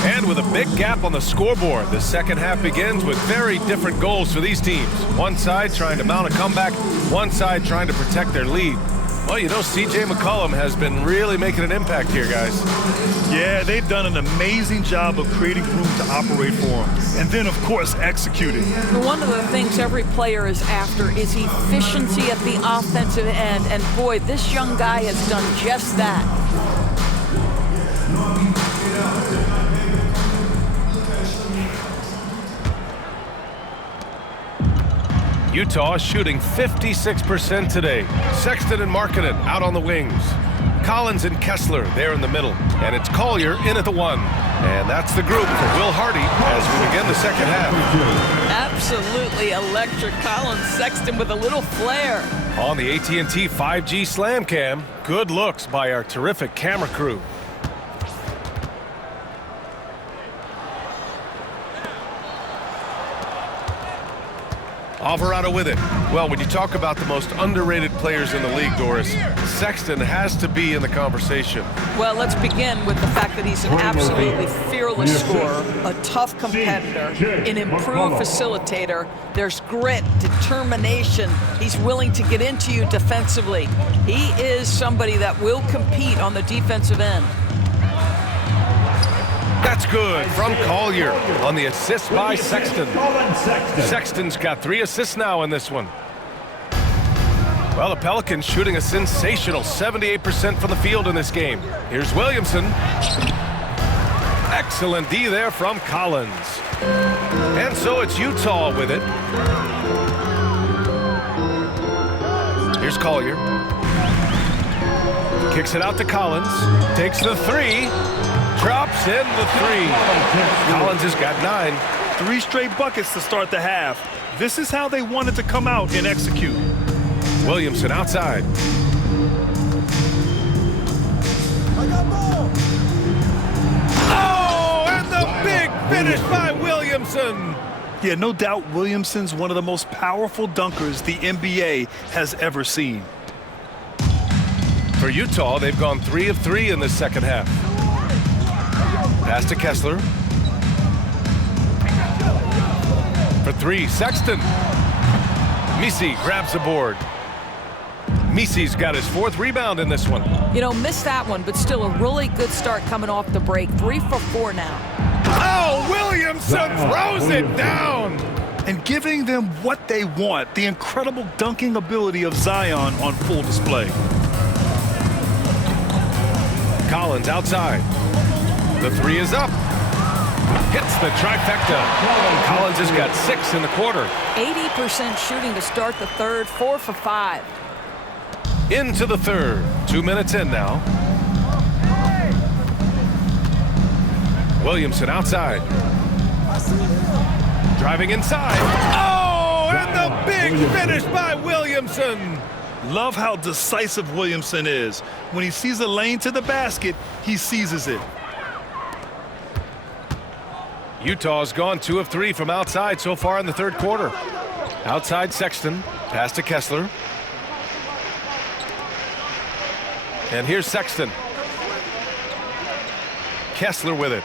And with a big gap on the scoreboard, the second half begins with very different goals for these teams. One side trying to mount a comeback, one side trying to protect their lead. Well, you know, C.J. McCollum has been really making an impact here, guys. Yeah, they've done an amazing job of creating room to operate for him. And then, of course, executing. One of the things every player is after is efficiency at the offensive end. And boy, this young guy has done just that. Utah shooting 56% today. Sexton and Markkanen out on the wings. Collins and Kessler there in the middle. And it's Collier in at the 1. And that's the group for Will Hardy as we begin the second half. Absolutely electric. Collins, Sexton with a little flair. On the AT&T 5G Slam Cam, good looks by our terrific camera crew. Alvarado with it. Well, when you talk about the most underrated players in the league, Doris, Sexton has to be in the conversation. Well, let's begin with the fact that he's an absolutely fearless scorer, a tough competitor, an improved facilitator. There's grit, determination. He's willing to get into you defensively. He is somebody that will compete on the defensive end. That's good from Collier on the assist by Sexton. Sexton's got 3 assists now in this one. Well, the Pelicans shooting a sensational 78% from the field in this game. Here's Williamson. Excellent D there from Collins. And so it's Utah with it. Here's Collier. Kicks it out to Collins. Takes the three. Drops in the three. Collins has got 9. 3 straight buckets to start the half. This is how they wanted to come out and execute. Williamson outside. Oh, and the big finish by Williamson. Yeah, no doubt Williamson's one of the most powerful dunkers the NBA has ever seen. For Utah, they've gone 3 of 3 in this second half. Pass to Kessler. For 3, Sexton. Misi grabs the board. Misi's got his 4th rebound in this one. You know, missed that one, but still a really good start coming off the break. 3 for 4 now. Oh, Williamson throws it down. And giving them what they want, the incredible dunking ability of Zion on full display. Collins outside. The 3 is up. Hits the trifecta. Collins has got 6 in the quarter. 80% shooting to start the third. 4 for 5. Into the third. 2 minutes in now. Williamson outside. Driving inside. Oh, and the big finish by Williamson. Love how decisive Williamson is. When he sees a lane to the basket, he seizes it. Utah's gone 2 of 3 from outside so far in the third quarter. Outside Sexton. Pass to Kessler. And here's Sexton. Kessler with it.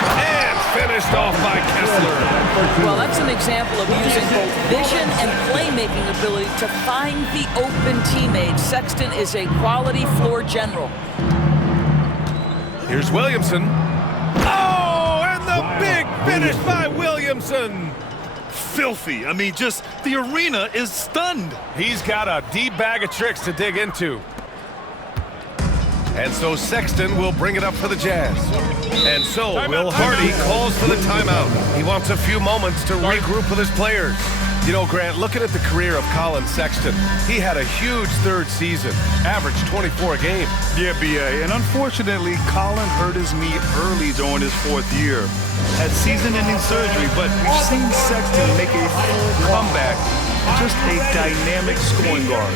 And finished off by Kessler. Well, that's an example of using both vision and playmaking ability to find the open teammate. Sexton is a quality floor general. Here's Williamson. Oh, and the big finish by Williamson. Filthy. I mean, just the arena is stunned. He's got a deep bag of tricks to dig into. And so Sexton will bring it up for the Jazz. And so Will Hardy calls for the timeout. He wants a few moments to regroup with his players. You know, Grant, looking at the career of Colin Sexton, he had a huge third season, averaged 24 a game. Yeah, B.A. And unfortunately, Colin hurt his knee early during his 4th year. Had season-ending surgery, but we've seen Sexton make a full comeback. Just a dynamic scoring guard.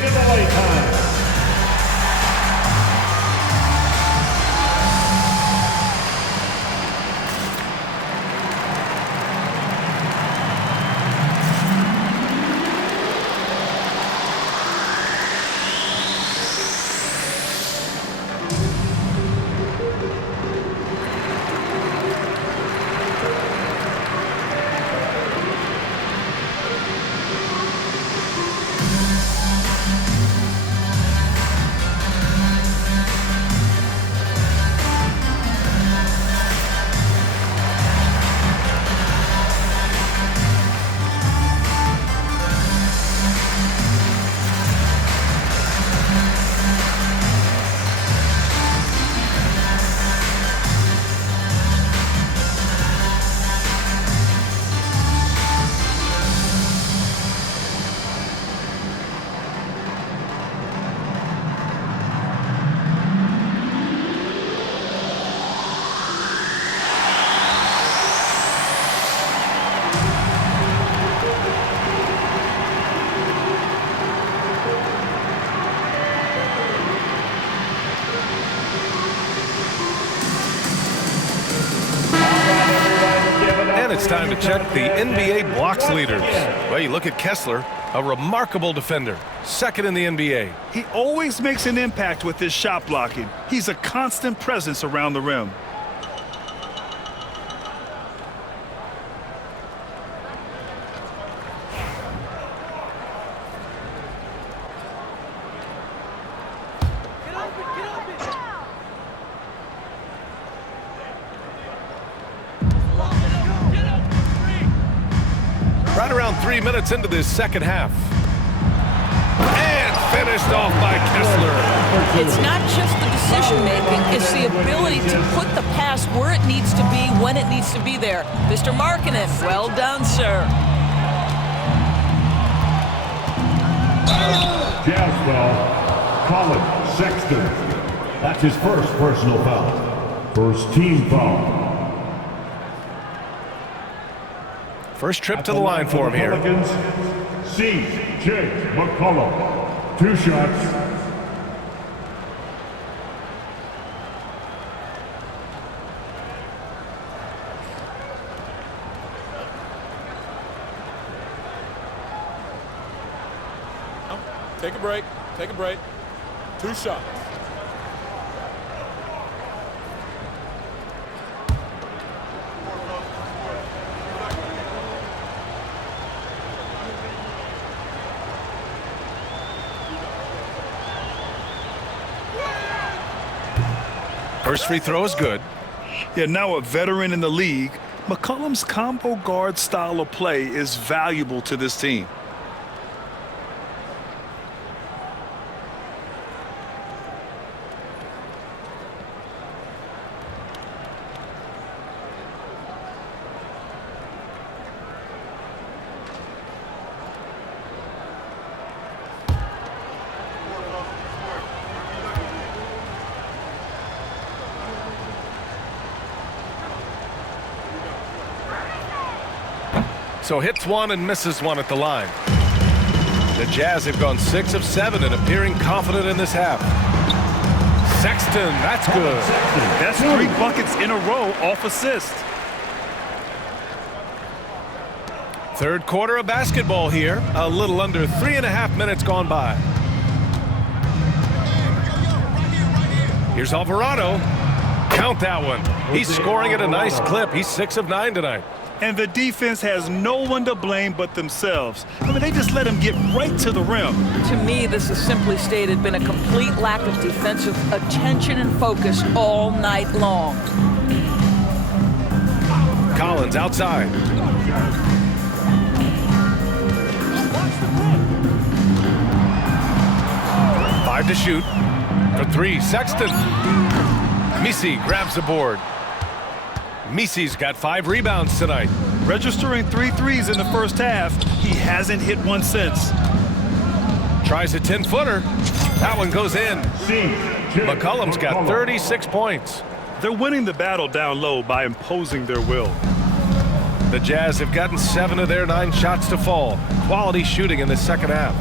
It's time to check the NBA blocks leaders. Well, you look at Kessler, a remarkable defender, 2nd in the NBA. He always makes an impact with his shot blocking. He's a constant presence around the rim. Right around 3 minutes into this second half. And finished off by Kessler. It's not just the decision-making, it's the ability to put the pass where it needs to be, when it needs to be there. Mr. Markkanen, well done, sir. Jazz foul, Colin Sexton. That's his first personal foul. First team foul. First trip to the line for him here. Pelicans, C.J. McCollum. 2 shots. Take a break. Take a break. 2 shots. First free throw is good. Yeah, now a veteran in the league, McCollum's combo guard style of play is valuable to this team. So hits one and misses one at the line. The Jazz have gone 6 of 7 and appearing confident in this half. Sexton, that's good. That's 3 buckets in a row off assist. Third quarter of basketball here. A little under 3.5 minutes gone by. Here's Alvarado. Count that one. He's scoring at a nice clip. He's 6 of 9 tonight. And the defense has no one to blame but themselves. I mean, they just let him get right to the rim. To me, this has simply stated been a complete lack of defensive attention and focus all night long. Collins outside. Five to shoot. For 3, Sexton. Misi grabs the board. Misi's got 5 rebounds tonight. Registering 3 threes in the first half. He hasn't hit one since. Tries a 10-footer. That one goes in. McCollum's got 36 points. They're winning the battle down low by imposing their will. The Jazz have gotten 7 of their 9 shots to fall. Quality shooting in the second half.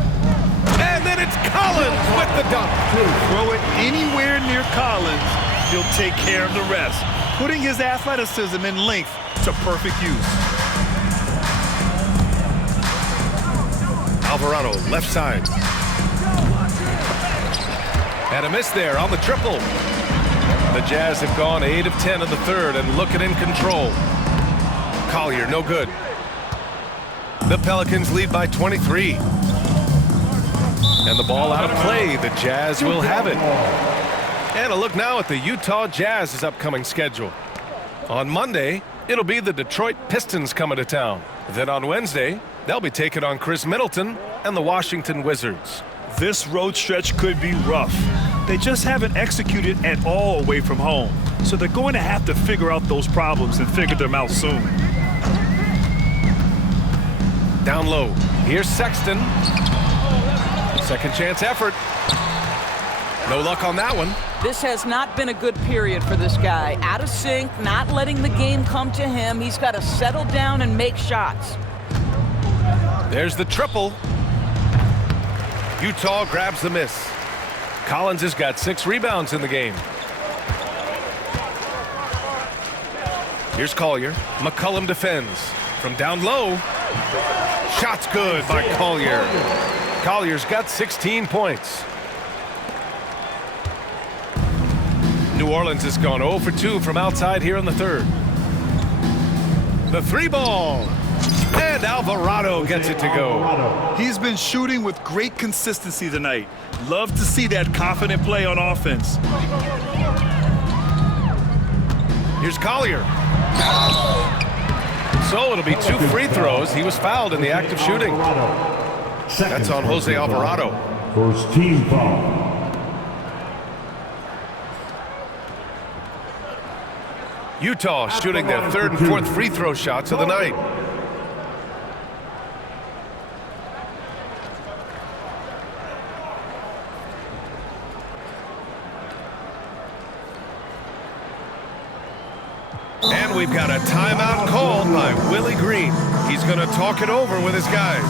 And then it's Collins with the dunk. Throw it anywhere near Collins. He'll take care of the rest, putting his athleticism and length to perfect use. Alvarado, left side. And a miss there on the triple. The Jazz have gone 8 of 10 in the third and looking in control. Collier, no good. The Pelicans lead by 23. And the ball out of play. The Jazz will have it. And a look now at the Utah Jazz's upcoming schedule. On Monday, it'll be the Detroit Pistons coming to town. Then on Wednesday, they'll be taking on Chris Middleton and the Washington Wizards. This road stretch could be rough. They just haven't executed at all away from home. So they're going to have to figure out those problems and figure them out soon. Down low. Here's Sexton. Second chance effort. No luck on that one. This has not been a good period for this guy. Out of sync, not letting the game come to him. He's got to settle down and make shots. There's the triple. Utah grabs the miss. Collins has got 6 rebounds in the game. Here's Collier. McCollum defends. From down low. Shot's good by Collier. Collier's got 16 points. New Orleans has gone 0 for 2 from outside here in the third. The 3 ball. And Alvarado gets it to go. He's been shooting with great consistency tonight. Love to see that confident play on offense. Here's Collier. So it'll be 2 free throws. He was fouled in the act of shooting. That's on Jose Alvarado. First team foul. Utah shooting their 3rd and 4th free throw shots of the night. And we've got a timeout called by Willie Green. He's going to talk it over with his guys.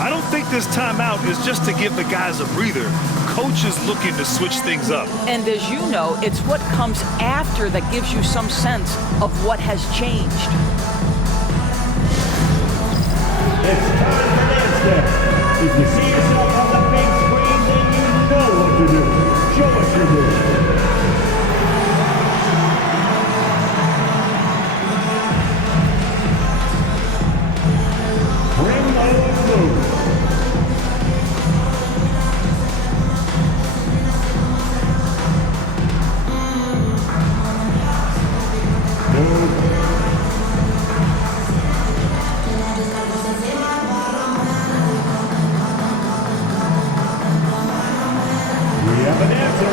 I don't think this timeout is just to give the guys a breather. Coach is looking to switch things up. And as you know, it's what comes after that gives you some sense of what has changed. It's time for dance step. If you see yourself on the big screen, then you know what to do. Show us your move. Bring those moves. We have an answer.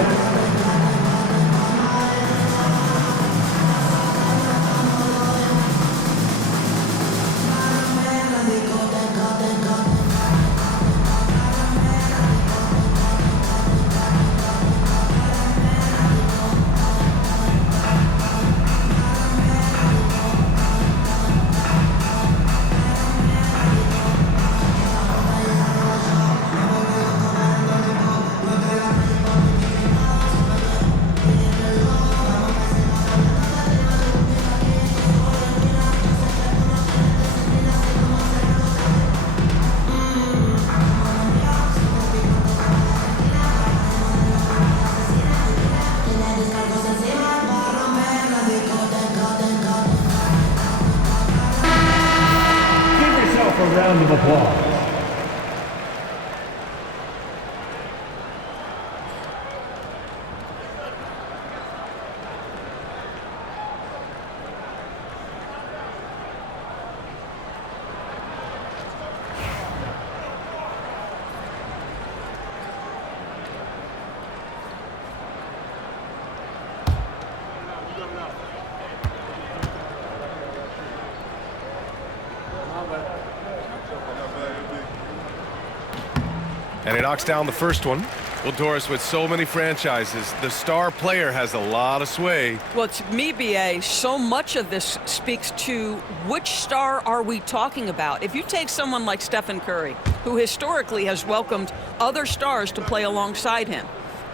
A round of applause. And he knocks down the first one. Well, Doris, with so many franchises, the star player has a lot of sway. Well, to me, B.A., so much of this speaks to which star are we talking about. If you take someone like Stephen Curry, who historically has welcomed other stars to play alongside him,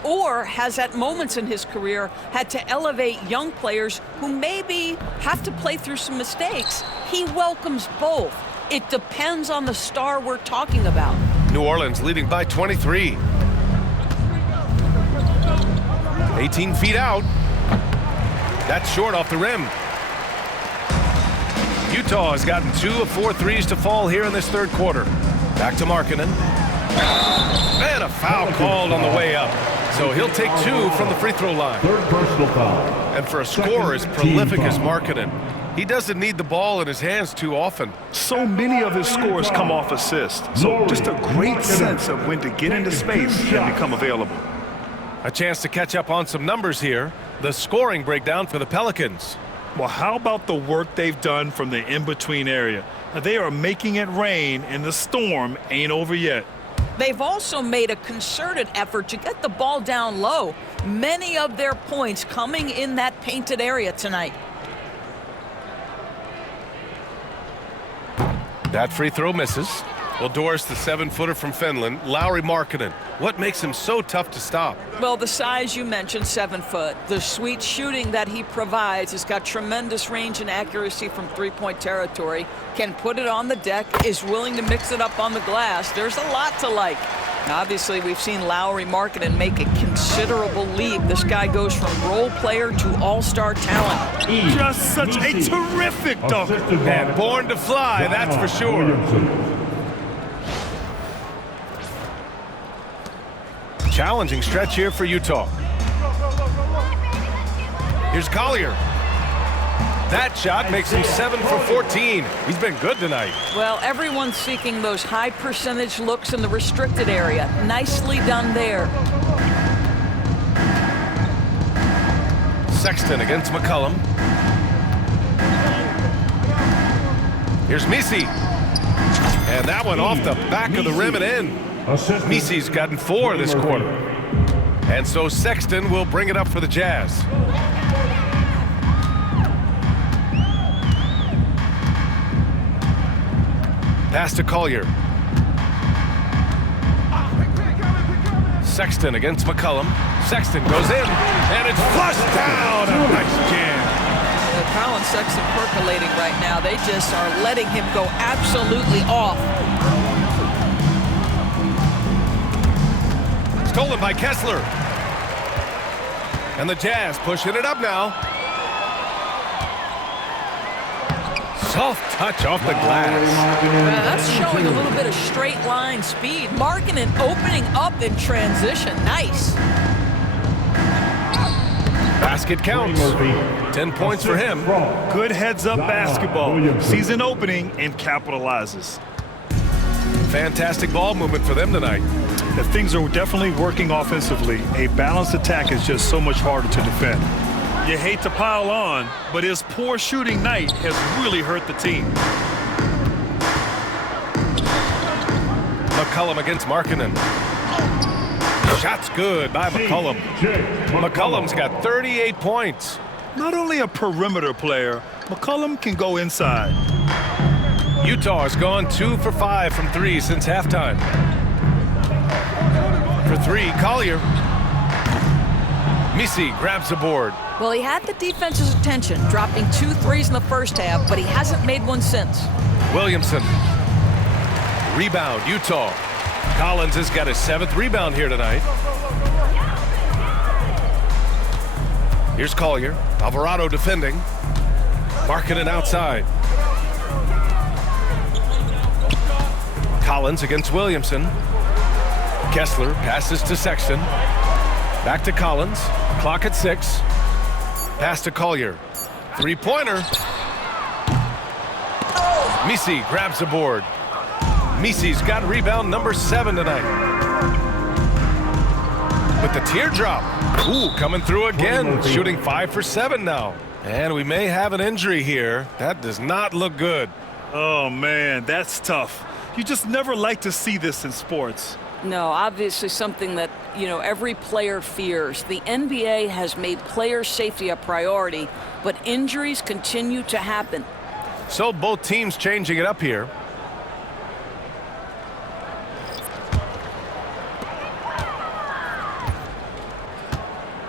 or has at moments in his career had to elevate young players who maybe have to play through some mistakes, he welcomes both. It depends on the star we're talking about. New Orleans leading by 23. 18 feet out. That's short off the rim. Utah has gotten 2 of 4 threes to fall here in this third quarter. Back to Markkanen. And a foul called on the way up. So he'll take 2 from the free throw line. Third personal foul. And for a scorer as prolific as Markkanen, he doesn't need the ball in his hands too often. So many of his scores come off assists. So just a great sense of when to get into space and become available. A chance to catch up on some numbers here. The scoring breakdown for the Pelicans. Well, how about the work they've done from the in-between area? Now, they are making it rain, and the storm ain't over yet. They've also made a concerted effort to get the ball down low. Many of their points coming in that painted area tonight. That free throw misses. Well, Doris, the 7-footer from Finland, Lauri Markkanen. What makes him so tough to stop? Well, the size you mentioned, 7 foot. The sweet shooting that he provides has got tremendous range and accuracy from three-point territory. Can put it on the deck, is willing to mix it up on the glass. There's a lot to like. Now, obviously, we've seen Lauri Markkanen make a considerable leap. This guy goes from role player to all-star talent. Just such a terrific dunk. And born to fly, that's for sure. Williamson. Challenging stretch here for Utah. Here's Collier. That shot makes him 7 for 14. He's been good tonight. Well, everyone's seeking those high percentage looks in the restricted area. Nicely done there. Sexton against McCollum. Here's Misi. And that one off the back of the rim and in. Misi's gotten 4 this quarter. And so Sexton will bring it up for the Jazz. Pass to Collier. Sexton against McCollum. Sexton goes in, and it's flushed down. A nice jam. Colin Sexton percolating right now. They just are letting him go absolutely off. Stolen by Kessler. And the Jazz pushing it up now. Soft touch off the glass. That's showing a little bit of straight line speed. Markkanen opening up in transition. Nice. Basket counts. 10 points for him. Good heads-up basketball. Sees an opening and capitalizes. Fantastic ball movement for them tonight. If things are definitely working offensively, a balanced attack is just so much harder to defend. You hate to pile on, but his poor shooting night has really hurt the team. McCollum against Markkanen. Shot's good by McCollum. McCollum's got 38 points. Not only a perimeter player, McCollum can go inside. Utah has gone 2 for 5 from 3 since halftime. For 3, Collier. Misi grabs the board. Well, he had the defense's attention, dropping 2 threes in the first half, but he hasn't made one since. Williamson. Rebound, Utah. Collins has got his 7th rebound here tonight. Here's Collier. Alvarado defending. Markkanen outside. Collins against Williamson. Kessler passes to Sexton. Back to Collins. Clock at 6. Pass to Collier. Three-pointer. Misi grabs the board. Misi's got rebound number 7 tonight. With the teardrop. Ooh, coming through again. Shooting 5 for 7 now. And we may have an injury here. That does not look good. Oh, man, that's tough. You just never like to see this in sports. No, obviously something that, every player fears. The NBA has made player safety a priority, but injuries continue to happen. So both teams changing it up here.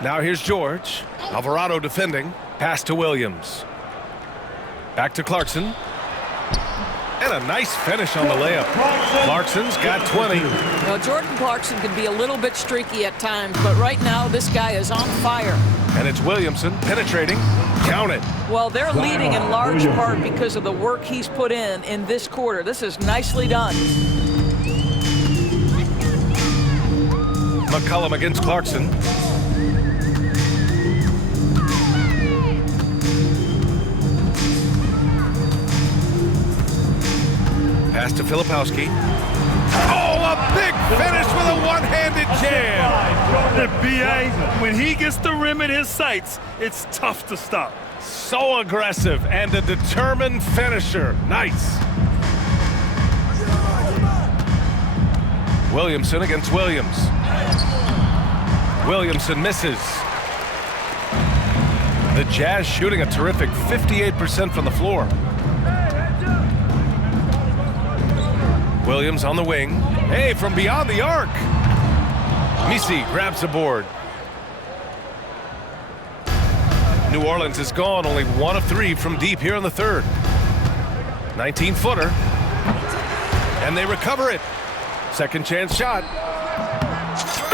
Now here's George. Alvarado defending. Pass to Williams. Back to Clarkson. And a nice finish on the layup. Clarkson's got 20. Well, Jordan Clarkson can be a little bit streaky at times, but right now this guy is on fire. And it's Williamson penetrating. Count it. Well, they're leading in large part because of the work he's put in this quarter. This is nicely done. McCollum against Clarkson. Pass to Filipowski. Oh, a big finish with a one-handed jam. The BA, when he gets the rim in his sights, it's tough to stop. So aggressive and a determined finisher. Nice. Williamson against Williams. Williamson misses. The Jazz shooting a terrific 58% from the floor. Williams on the wing. Hey, from beyond the arc. Misi grabs the board. New Orleans is gone only 1 of 3 from deep here in the third. 19-footer. And they recover it. Second chance shot.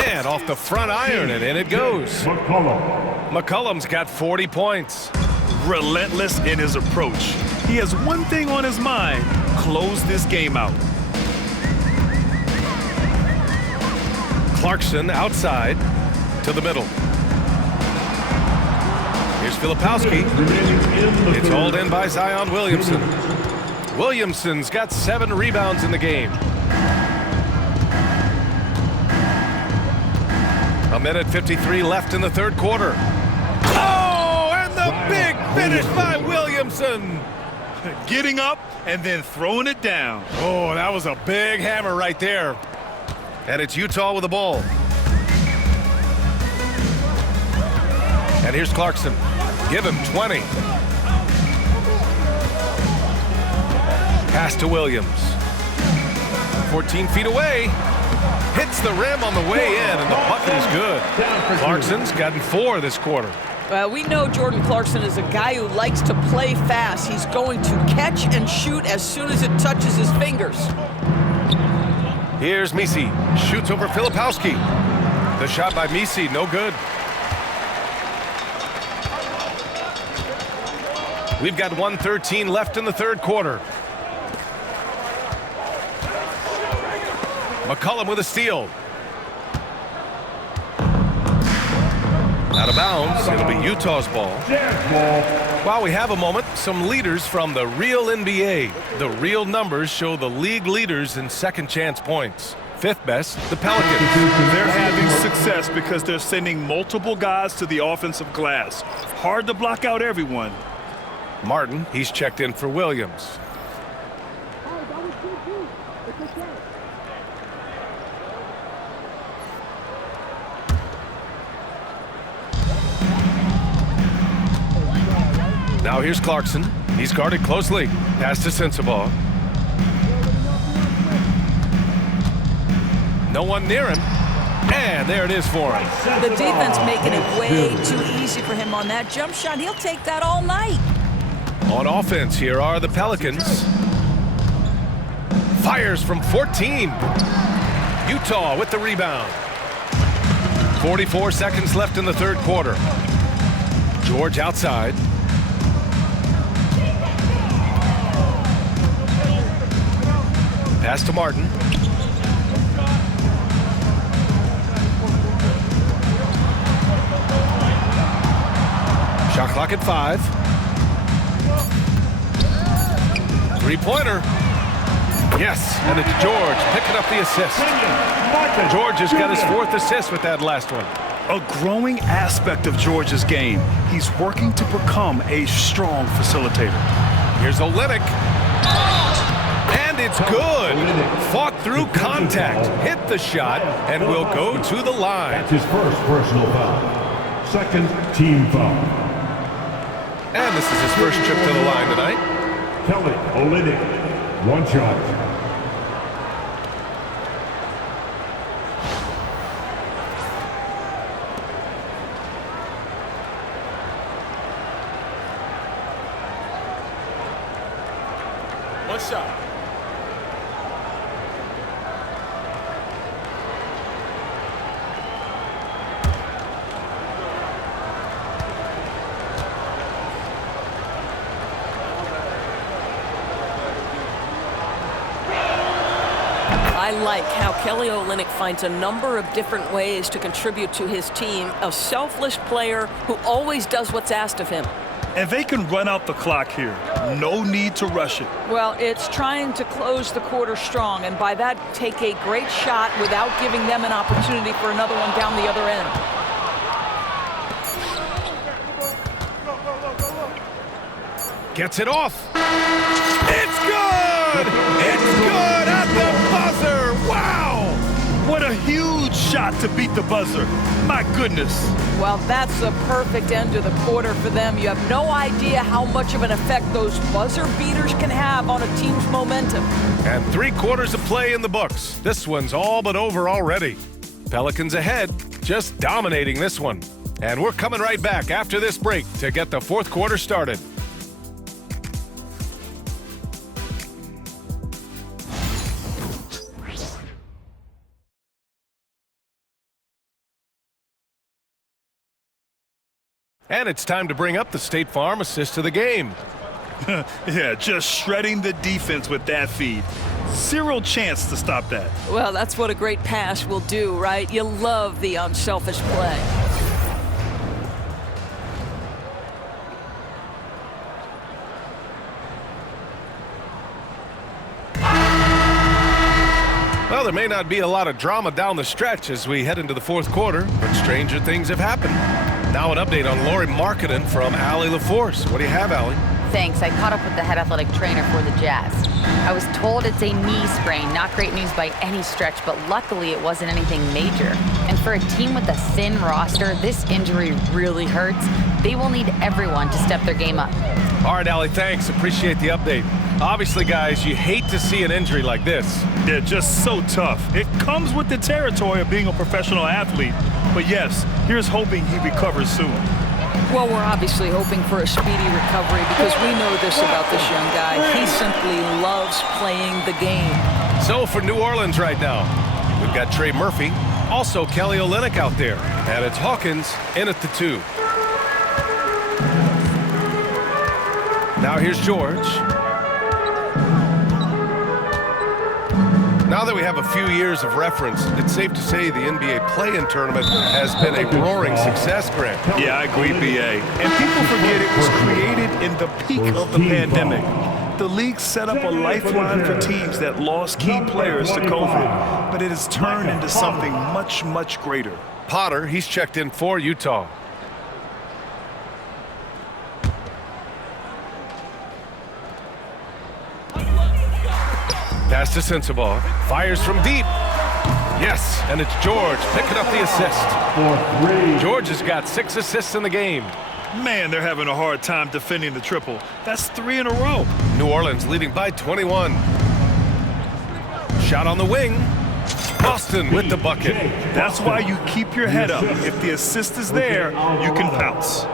And off the front iron, and in it goes. McCollum's got 40 points. Relentless in his approach. He has one thing on his mind: close this game out. Clarkson outside to the middle. Here's Filipowski. It's hauled in by Zion Williamson. Williamson's got 7 rebounds in the game. A minute 53 left in the third quarter. Oh, and the big finish by Williamson. Getting up and then throwing it down. Oh, that was a big hammer right there. And it's Utah with the ball. And here's Clarkson. Give him 20. Pass to Williams. 14 feet away. Hits the rim on the way in, and the bucket is good. Clarkson's gotten 4 this quarter. Well, we know Jordan Clarkson is a guy who likes to play fast. He's going to catch and shoot as soon as it touches his fingers. Here's Misi. Shoots over Filipowski. The shot by Misi, no good. We've got 1:13 left in the third quarter. McCollum with a steal. Out of bounds. It'll be Utah's ball. While we have a moment, some leaders from the real NBA. The real numbers show the league leaders in second chance points. Fifth best, the Pelicans. They're having success because they're sending multiple guys to the offensive glass. Hard to block out everyone. Martin, he's checked in for Williams. Now here's Clarkson. He's guarded closely. Pass to Sensabaugh. No one near him. And there it is for him. The defense making it way too easy for him on that jump shot. He'll take that all night. On offense, here are the Pelicans. Fires from 14. Utah with the rebound. 44 seconds left in the third quarter. George outside. Pass to Martin. Shot clock at 5. Three-pointer. Yes, and it's George picking up the assist. George has got his 4th assist with that last one. A growing aspect of George's game. He's working to become a strong facilitator. Here's Olynyk. And it's good. Fought through contact. Hit the shot and will go to the line. That's his first personal foul. Second team foul. And this is his first trip to the line tonight. Kelly Olynyk, 1 shot. One shot. I like how Kelly Olynyk finds a number of different ways to contribute to his team. A selfless player who always does what's asked of him. And they can run out the clock here. No need to rush it. Well, it's trying to close the quarter strong, and by that, take a great shot without giving them an opportunity for another one down the other end. Gets it off. It's good! It's good at the buzzer! Wow! What a huge shot to beat the buzzer. My goodness. Well, that's the perfect end to the quarter for them. You have no idea how much of an effect those buzzer beaters can have on a team's momentum. And 3 quarters of play in the books. This one's all but over already. Pelicans ahead, just dominating this one. And we're coming right back after this break to get the fourth quarter started. And it's time to bring up the State Farm assist of the game. Yeah, just shredding the defense with that feed. Zero chance to stop that. Well, that's what a great pass will do, right? You love the unselfish play. Well, there may not be a lot of drama down the stretch as we head into the fourth quarter, but stranger things have happened. Now an update on Lauri Markkanen from Allie LaForce. What do you have, Allie? Thanks. I caught up with the head athletic trainer for the Jazz. I was told it's a knee sprain. Not great news by any stretch, but luckily it wasn't anything major. And for a team with a thin roster, this injury really hurts. They will need everyone to step their game up. All right, Allie, thanks. Appreciate the update. Obviously, guys, you hate to see an injury like this. They're just so tough. It comes with the territory of being a professional athlete. But yes, here's hoping he recovers soon. Well, we're obviously hoping for a speedy recovery because we know this about this young guy. He simply loves playing the game. So for New Orleans right now, we've got Trey Murphy, also Kelly Olynyk out there, and it's Hawkins in at the 2. Now here's George. Now that we have a few years of reference, it's safe to say the NBA play-in tournament has been a roaring success, Grant. Yeah, I agree, BA. And people forget it was created in the peak of the pandemic. The league set up a lifeline for teams that lost key players to COVID, but it has turned into something much, much greater. Potter, he's checked in for Utah. Pass to Sensabaugh. Fires from deep. Yes, and it's George picking up the assist. George has got 6 assists in the game. Man, they're having a hard time defending the triple. That's 3 in a row. New Orleans leading by 21. Shot on the wing. Boston with the bucket. That's why you keep your head up. If the assist is there, you can pounce.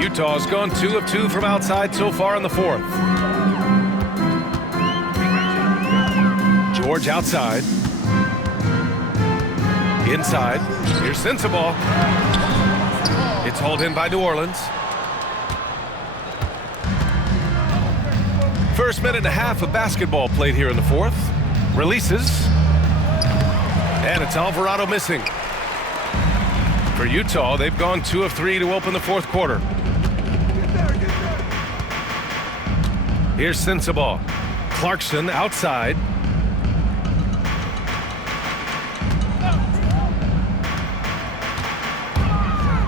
Utah's gone 2 of 2 from outside so far in the 4th. George outside. Inside. Here's Sensabaugh. It's hauled in by New Orleans. First minute and a half of basketball played here in the 4th. Releases. And it's Alvarado missing. For Utah, they've gone 2 of 3 to open the 4th quarter. Here's Sensabaugh. Clarkson outside.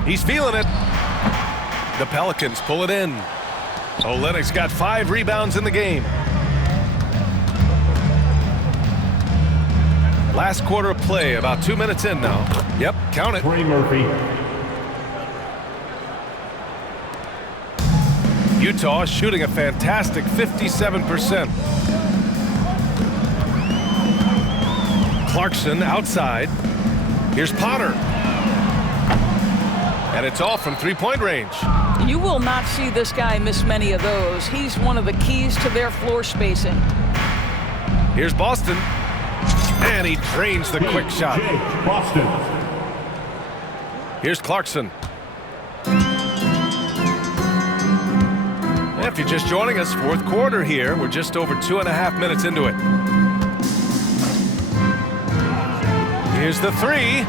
He's feeling it. The Pelicans pull it in. Olynyk's got 5 rebounds in the game. Last quarter of play, about 2 minutes in now. Yep, count it. Trey Murphy. Utah shooting a fantastic 57%. Clarkson outside. Here's Potter. And it's off from 3-point range. You will not see this guy miss many of those. He's one of the keys to their floor spacing. Here's Boston. And he drains the quick shot. Boston. Here's Clarkson. If you're just joining us, 4th quarter here. We're just over 2.5 minutes into it. Here's the 3.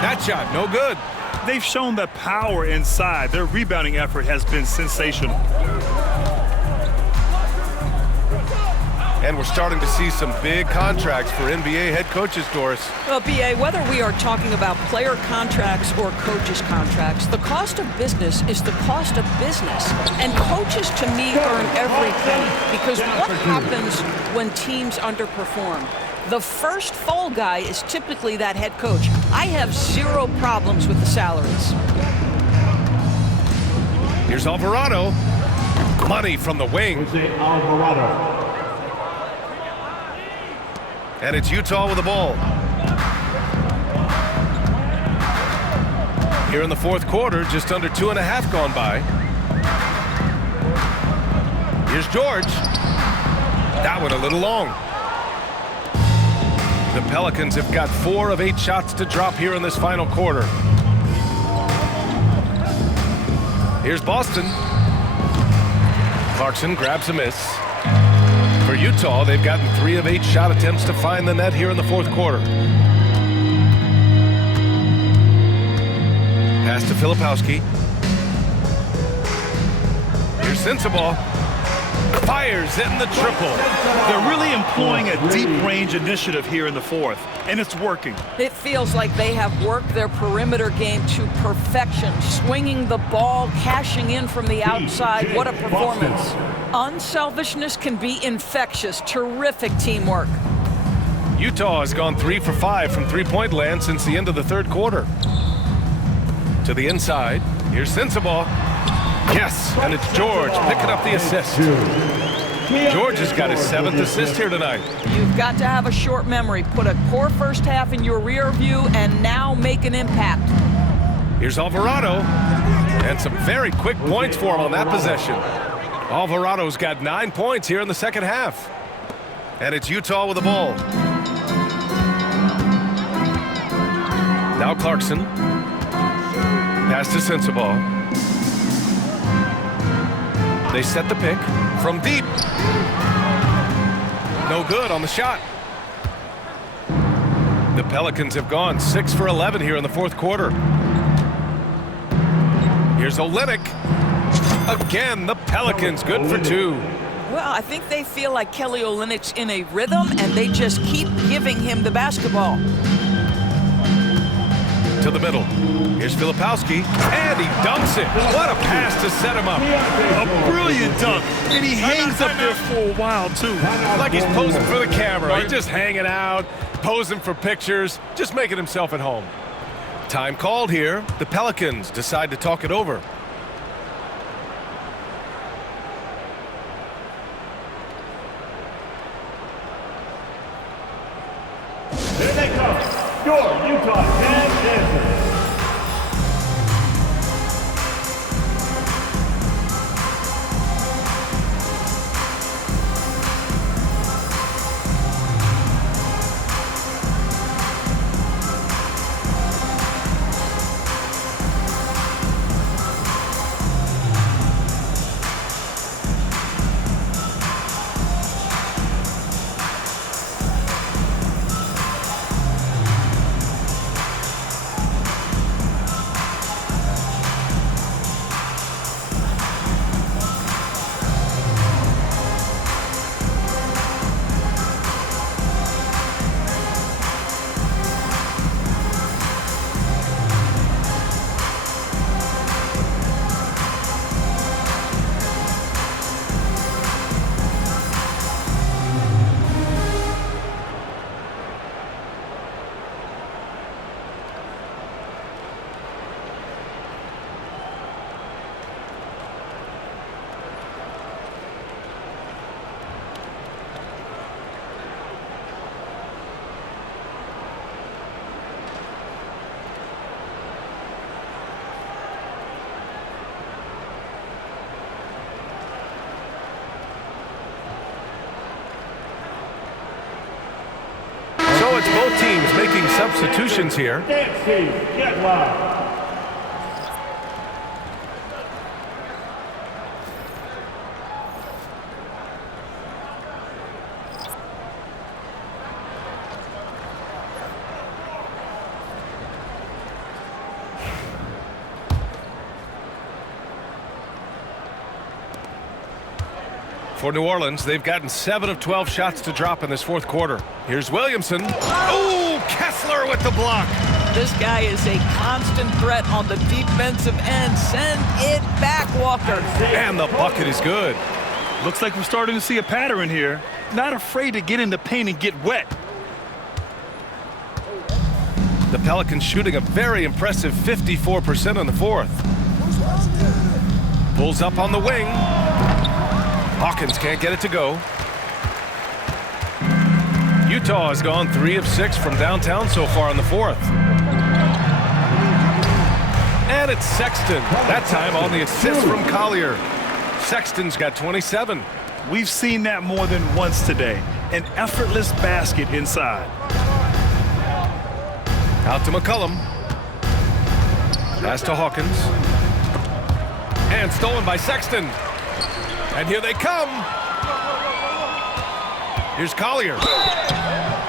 That shot, no good. They've shown that power inside. Their rebounding effort has been sensational. And we're starting to see some big contracts for NBA head coaches, Doris. Well, BA, whether we are talking about player contracts or coaches' contracts, the cost of business is the cost of business. And coaches, to me, earn every penny. Because what happens when teams underperform? The first fall guy is typically that head coach. I have 0 problems with the salaries. Here's Alvarado. Money from the wing. Alvarado. And it's Utah with the ball. Here in the 4th quarter, just under 2.5 gone by. Here's George. That one a little long. The Pelicans have got 4 of 8 shots to drop here in this final quarter. Here's Boston. Clarkson grabs a miss. For Utah, they've gotten 3 of 8 shot attempts to find the net here in the 4th quarter. Pass to Filipowski. Here's Sensabaugh. fires in the triple. They're really employing a deep-range initiative here in the fourth, and it's working. It feels like they have worked their perimeter game to perfection, swinging the ball, cashing in from the outside. What a performance. Unselfishness can be infectious. Terrific teamwork. Utah has gone 3 for 5 from three-point land since the end of the third quarter. To the inside. Here's Sensabaugh. Yes, and it's George picking up the assist. George has got his 7th assist here tonight. You've got to have a short memory. Put a poor first half in your rear view and now make an impact. Here's Alvarado. And some very quick points for him on that possession. Alvarado's got 9 points here in the second half. And it's Utah with the ball. Now Clarkson. Pass to Sensabaugh. They set the pick from deep. No good on the shot. The Pelicans have gone 6 for 11 here in the fourth quarter. Here's Olynyk. Again, the Pelicans good for 2. Well, I think they feel like Kelly Olynyk's in a rhythm, and they just keep giving him the basketball. To the middle. Here's Filipowski, and he dunks it. What a pass to set him up. A brilliant dunk, and he hangs up there for a while, too. Like he's posing for the camera. He's just hanging out, posing for pictures, just making himself at home. Time called here. The Pelicans decide to talk it over. Here they come. Your Utah Jazz dancers. So it's both teams making substitutions here. Dance team, get live. For New Orleans, they've gotten 7 of 12 shots to drop in this fourth quarter. Here's Williamson. Oh, Kessler with the block. This guy is a constant threat on the defensive end. Send it back, Walker. And the bucket is good. Looks like we're starting to see a pattern here. Not afraid to get in the paint and get wet. The Pelicans shooting a very impressive 54% in the fourth. Pulls up on the wing. Hawkins can't get it to go. Utah has gone 3 of 6 from downtown so far in the fourth. And it's Sexton. That time on the assist from Collier. Sexton's got 27. We've seen that more than once today. An effortless basket inside. Out to McCollum. Pass to Hawkins. And stolen by Sexton. And here they come. Here's Collier.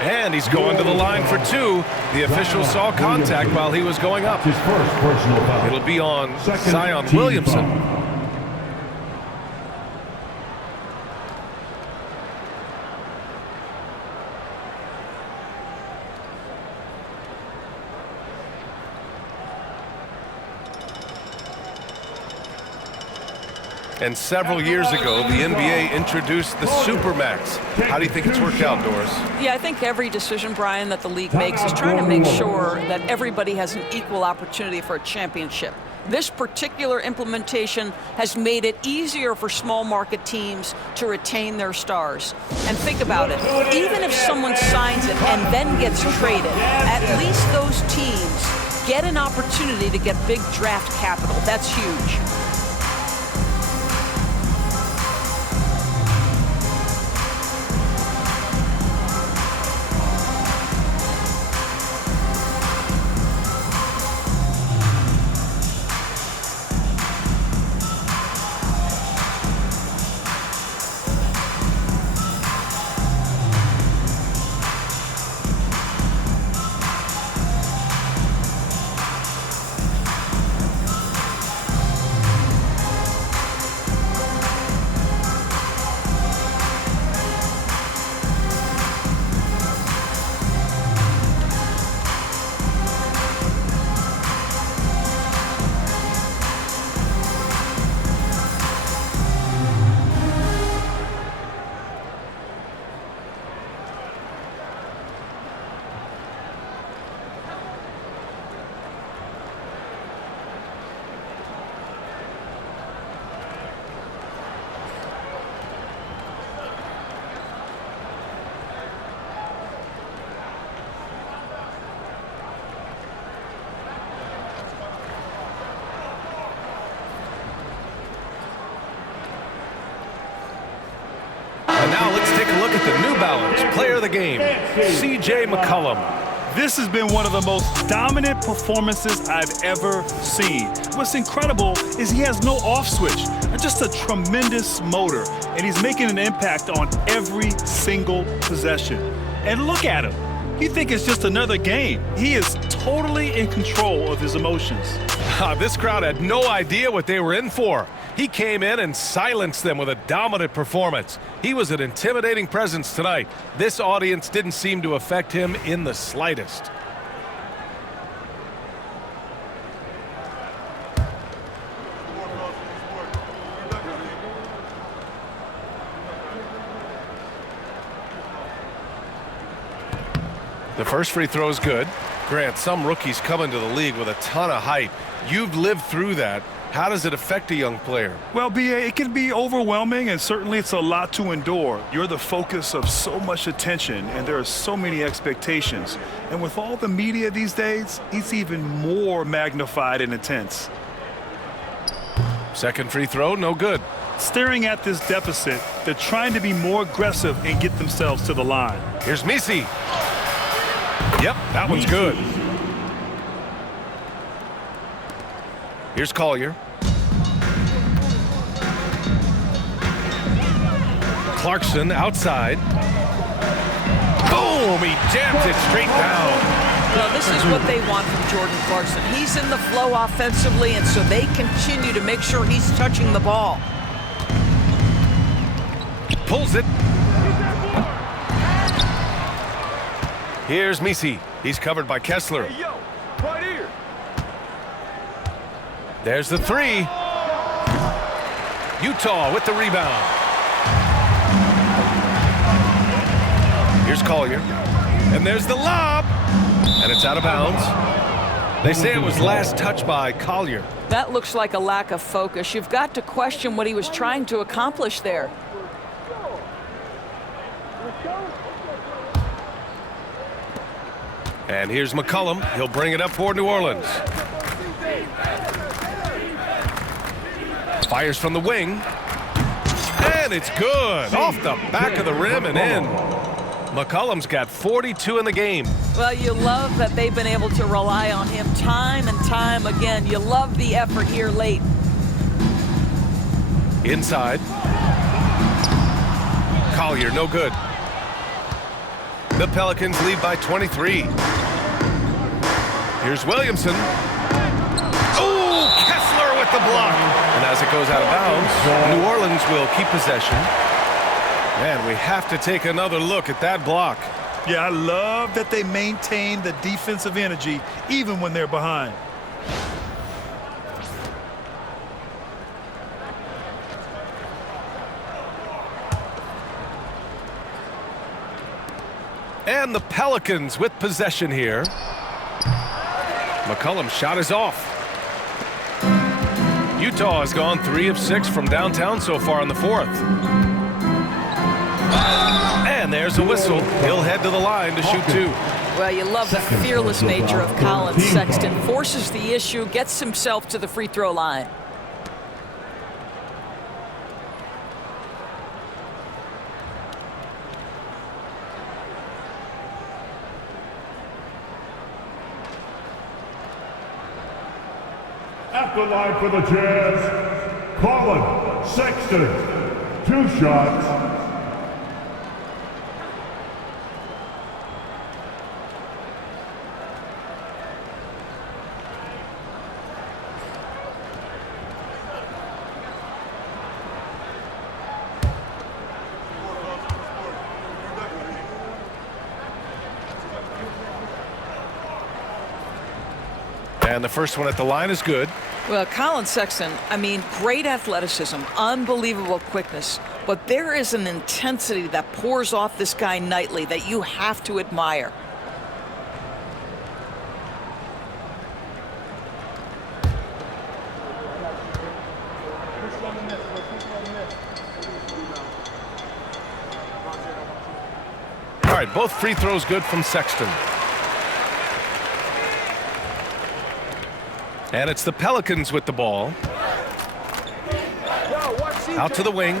And he's going to the line for 2. The official saw contact while he was going up. His first personal foul. It'll be on Second Zion team Williamson. foul. And several years ago, the NBA introduced the Supermax. How do you think it's worked out, Doris? Yeah, I think every decision, Brian, that the league makes is trying to make sure that everybody has an equal opportunity for a championship. This particular implementation has made it easier for small market teams to retain their stars. And think about it, even if someone signs it and then gets traded, at least those teams get an opportunity to get big draft capital. That's huge. And now let's take a look at the New Balance player of the game, C.J. McCollum. This has been one of the most dominant performances I've ever seen. What's incredible is he has no off switch, just a tremendous motor, and he's making an impact on every single possession. And look at him. You think it's just another game. He is totally in control of his emotions. This crowd had no idea what they were in for. He came in and silenced them with a dominant performance. He was an intimidating presence tonight. This audience didn't seem to affect him in the slightest. The first free throw is good. Grant, some rookies come into the league with a ton of hype. You've lived through that. How does it affect a young player? Well, B.A., it can be overwhelming, and certainly it's a lot to endure. You're the focus of so much attention, and there are so many expectations. And with all the media these days, it's even more magnified and intense. Second free throw, no good. Staring at this deficit, they're trying to be more aggressive and get themselves to the line. Here's Misi. Yep, that one's good. Here's Collier. Clarkson outside. Boom! He jams it straight down. Well, this is what they want from Jordan Clarkson. He's in the flow offensively, and so they continue to make sure he's touching the ball. Pulls it. Here's Misi. He's covered by Kessler. Hey, yo, right here. There's the three. Utah with the rebound. Here's Collier. And there's the lob. And it's out of bounds. They say it was last touched by Collier. That looks like a lack of focus. You've got to question what he was trying to accomplish there. And here's McCollum. He'll bring it up for New Orleans. Fires from the wing. And it's good. Off the back of the rim and in. McCollum's got 42 in the game. Well, you love that they've been able to rely on him time and time again. You love the effort here late. Inside. Collier, no good. The Pelicans lead by 23. Here's Williamson. Oh, Kessler with the block. And as it goes out of bounds, New Orleans will keep possession. Man, we have to take another look at that block. Yeah, I love that they maintain the defensive energy even when they're behind. And the Pelicans with possession here. McCollum's shot is off. Utah has gone 3 of 6 from downtown so far in the fourth. And there's a whistle. He'll head to the line to shoot 2. Well, you love the fearless nature of Colin Sexton. Forces the issue, gets himself to the free throw line. At the line for the Jazz, Colin Sexton. 2 shots. And the first one at the line is good. Well, Colin Sexton, I mean, great athleticism, unbelievable quickness, but there is an intensity that pours off this guy nightly that you have to admire. All right, both free throws good from Sexton. And it's the Pelicans with the ball. Out to the wing.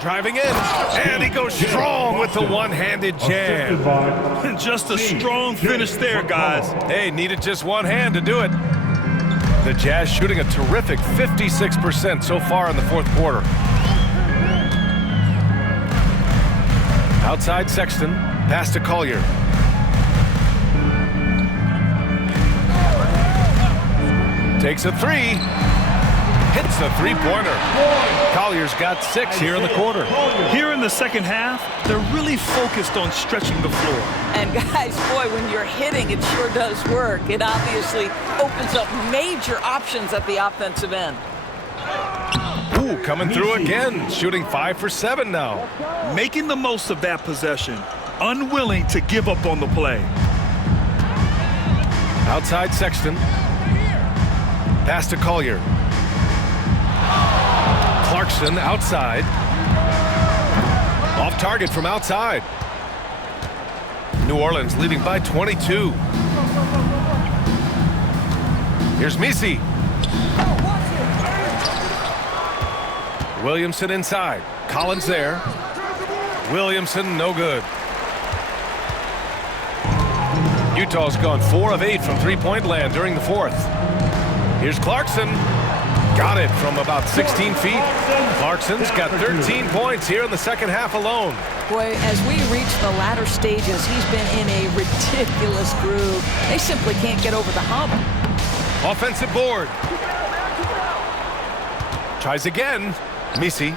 Driving in. And he goes strong with the one-handed jam. Just a strong finish there, guys. Hey, needed just one hand to do it. The Jazz shooting a terrific 56% so far in the fourth quarter. Outside Sexton. Pass to Collier. Takes a 3. Hits a three-pointer. Collier's got 6 here in the quarter. Here in the second half, they're really focused on stretching the floor. And guys, boy, when you're hitting, it sure does work. It obviously opens up major options at the offensive end. Ooh, coming through again. Shooting 5 for 7 now. Making the most of that possession. Unwilling to give up on the play. Outside Sexton. Pass to Collier. Clarkson outside. Off target from outside. New Orleans leading by 22. Here's Misi. Williamson inside. Collins there. Williamson no good. Utah's gone 4 of 8 from three-point land during the fourth. Here's Clarkson. Got it from about 16 feet. Clarkson's got 13 points here in the second half alone. Boy, as we reach the latter stages, he's been in a ridiculous groove. They simply can't get over the hump. Offensive board. Tries again. Misi.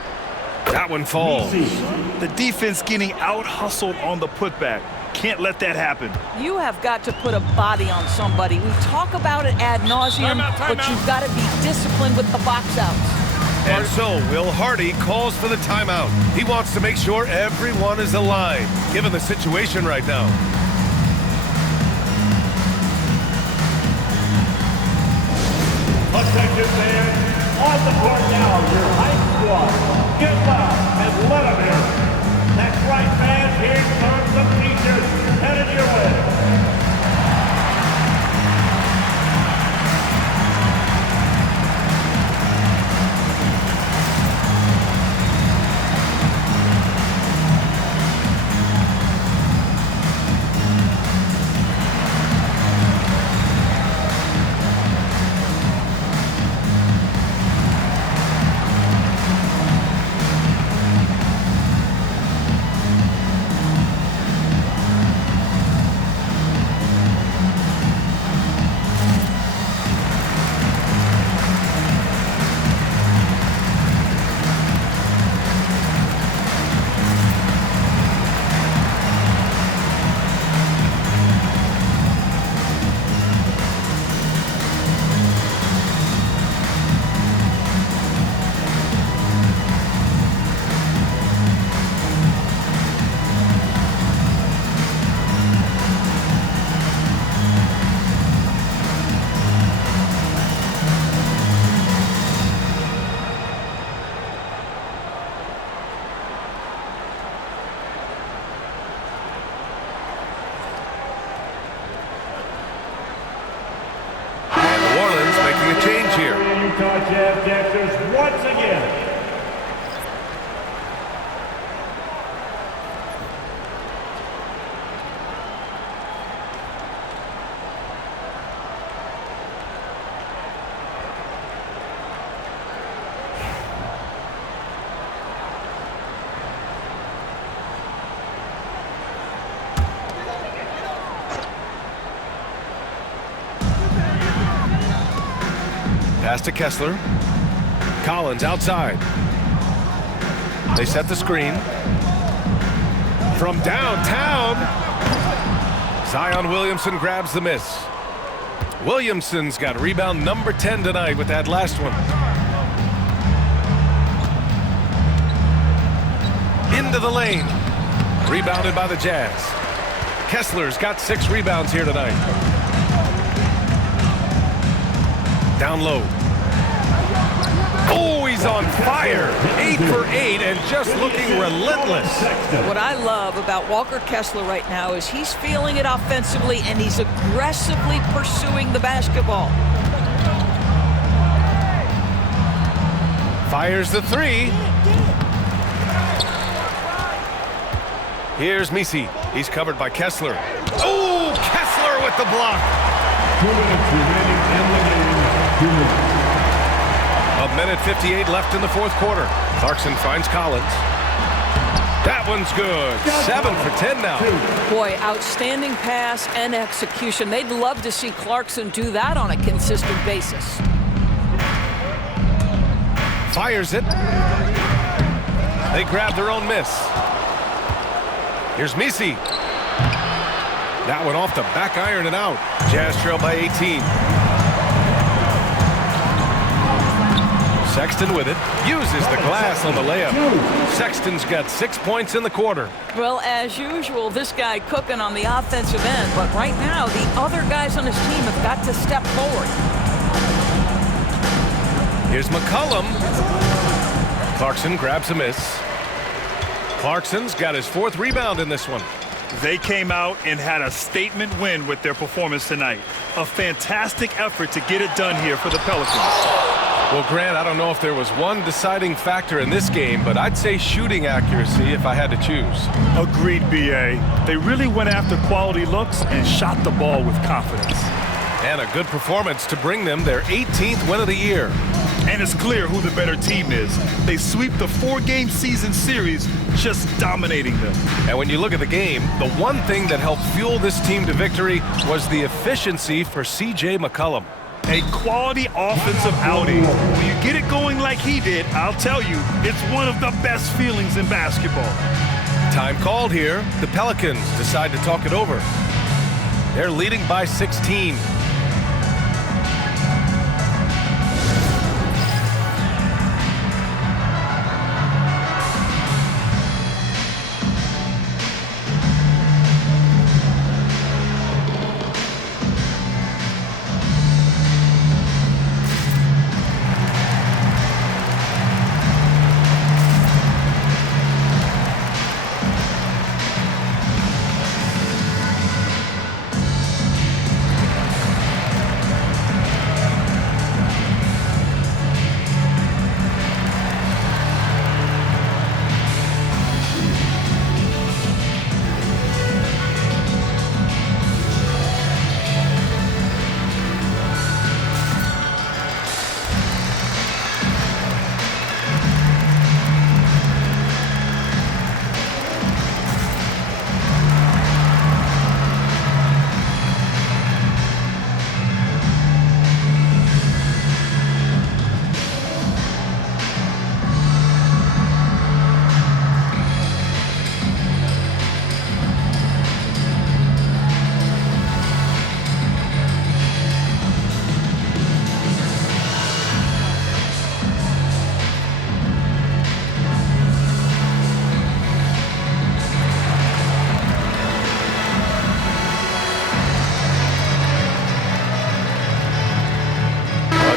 That one falls. The defense getting out-hustled on the putback. Can't let that happen. You have got to put a body on somebody. We talk about it ad nauseum, but you've got to be disciplined with the box outs. And so Will Hardy calls for the timeout. He wants to make sure everyone is aligned, given the situation right now. Attention fans, on the court now, your high squad. Get loud and let them hear. That's right, fans, here comes the teachers headed your way. Utah Jazz dancers once again. Pass to Kessler. Collins outside. They set the screen. From downtown, Zion Williamson grabs the miss. Williamson's got rebound number 10 tonight with that last one. Into the lane. Rebounded by the Jazz. Kessler's got 6 rebounds here tonight. Down low. Oh, he's on fire. 8 for 8 and just looking relentless. What I love about Walker Kessler right now is he's feeling it offensively and he's aggressively pursuing the basketball. Fires the 3. Here's Misi. He's covered by Kessler. Oh, Kessler with the block. 2 minutes remaining in the game. 2 minutes. A minute 58 left in the fourth quarter. Clarkson finds Collins. That one's good. 7 for 10 now. Boy, outstanding pass and execution. They'd love to see Clarkson do that on a consistent basis. Fires it. They grab their own miss. Here's Misi. That one off the back iron and out. Jazz trail by 18. Sexton with it. Uses the glass on the layup. Sexton's got 6 points in the quarter. Well, as usual, this guy cooking on the offensive end. But right now, the other guys on his team have got to step forward. Here's McCollum. Clarkson grabs a miss. Clarkson's got his 4th rebound in this one. They came out and had a statement win with their performance tonight. A fantastic effort to get it done here for the Pelicans. Well, Grant, I don't know if there was one deciding factor in this game, but I'd say shooting accuracy if I had to choose. Agreed, B.A. They really went after quality looks and shot the ball with confidence. And a good performance to bring them their 18th win of the year. And it's clear who the better team is. They sweep the 4-game season series, just dominating them. And when you look at the game, the one thing that helped fuel this team to victory was the efficiency for C.J. McCollum. A quality offensive outing. When you get it going like he did, I'll tell you, it's one of the best feelings in basketball. Time called here. The Pelicans decide to talk it over. They're leading by 16.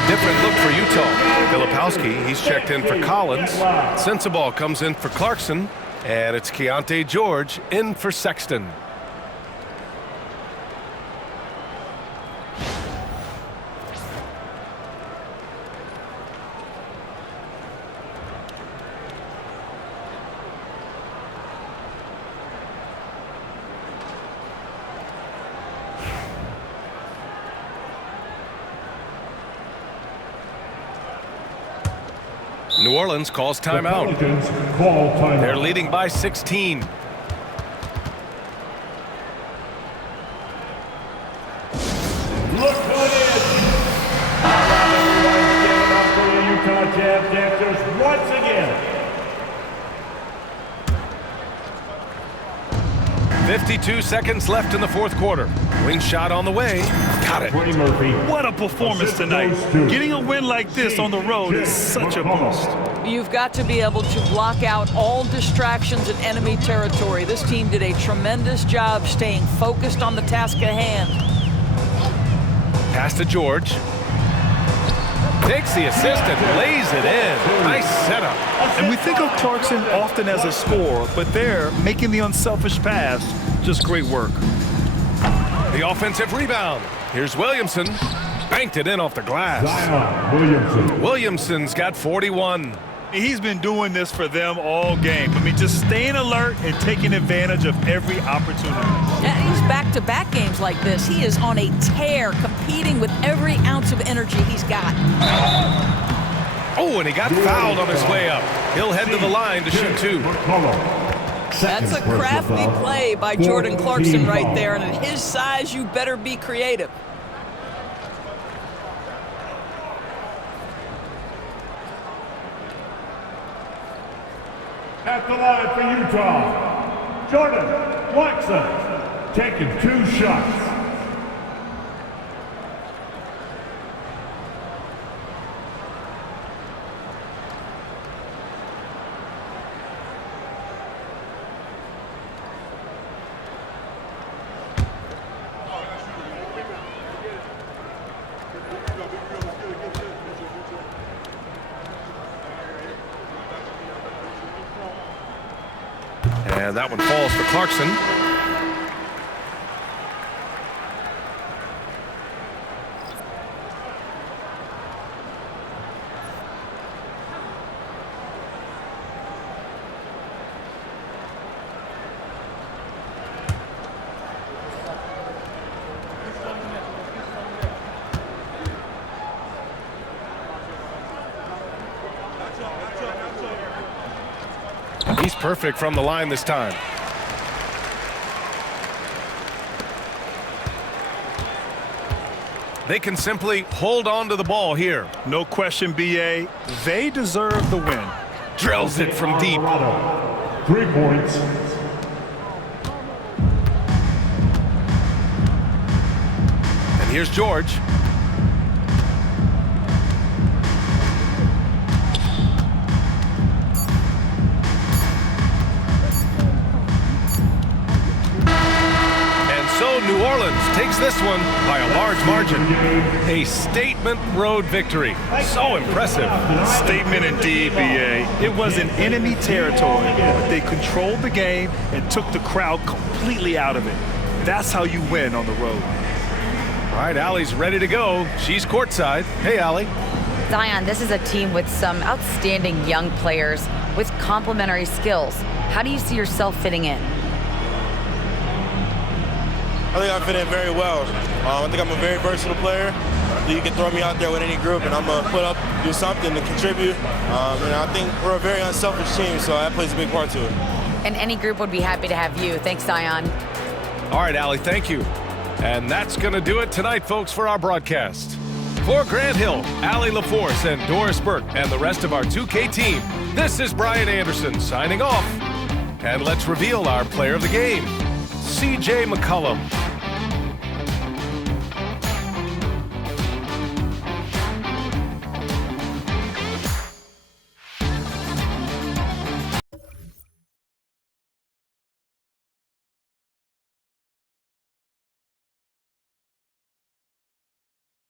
Different look for Utah. Filipowski, he's checked in for Collins. Sensabaugh comes in for Clarkson. And it's Keontae George in for Sexton. New Orleans calls timeout. Pelicans call timeout. They're leading by 16. Look who it is. Everybody's giving up for the Utah Jazz Dancers once again. 52 seconds left in the fourth quarter. Wing shot on the way. Got it. Ray Murphy. What a performance tonight. Getting a win like this on the road is such a boost. You've got to be able to block out all distractions in enemy territory. This team did a tremendous job staying focused on the task at hand. Pass to George. Takes the assist and lays it in. Nice setup. And we think of Clarkson often as a scorer, but they're making the unselfish pass. Just great work. The offensive rebound. Here's Williamson. Banked it in off the glass. Williamson. Williamson's got 41. He's been doing this for them all game. I mean, just staying alert and taking advantage of every opportunity. And he's back-to-back games like this. He is on a tear, competing with every ounce of energy he's got. Oh, and he got fouled on his way up. He'll head to the line to shoot two. That's a crafty play by Jordan Clarkson right there, and at his size, you better be creative. At the line for Utah, Jordan Clarkson, taking 2 shots. And that one falls for Clarkson. He's perfect from the line this time. They can simply hold on to the ball here. No question, BA. They deserve the win. Drills it from deep. 3 points. And here's George. New Orleans takes this one by a large margin. A statement road victory. So impressive. Statement indeed, BA. It was in enemy territory, but they controlled the game and took the crowd completely out of it. That's how you win on the road. All right, Allie's ready to go. She's courtside. Hey, Allie. Zion, this is a team with some outstanding young players with complementary skills. How do you see yourself fitting in? I think I fit in very well. I think I'm a very versatile player. You can throw me out there with any group, and I'm going to put up, do something to contribute. And I think we're a very unselfish team, so that plays a big part to it. And any group would be happy to have you. Thanks, Zion. All right, Allie, thank you. And that's going to do it tonight, folks, for our broadcast. For Grant Hill, Allie LaForce, and Doris Burke, and the rest of our 2K team, this is Brian Anderson signing off. And let's reveal our player of the game, C.J. McCollum.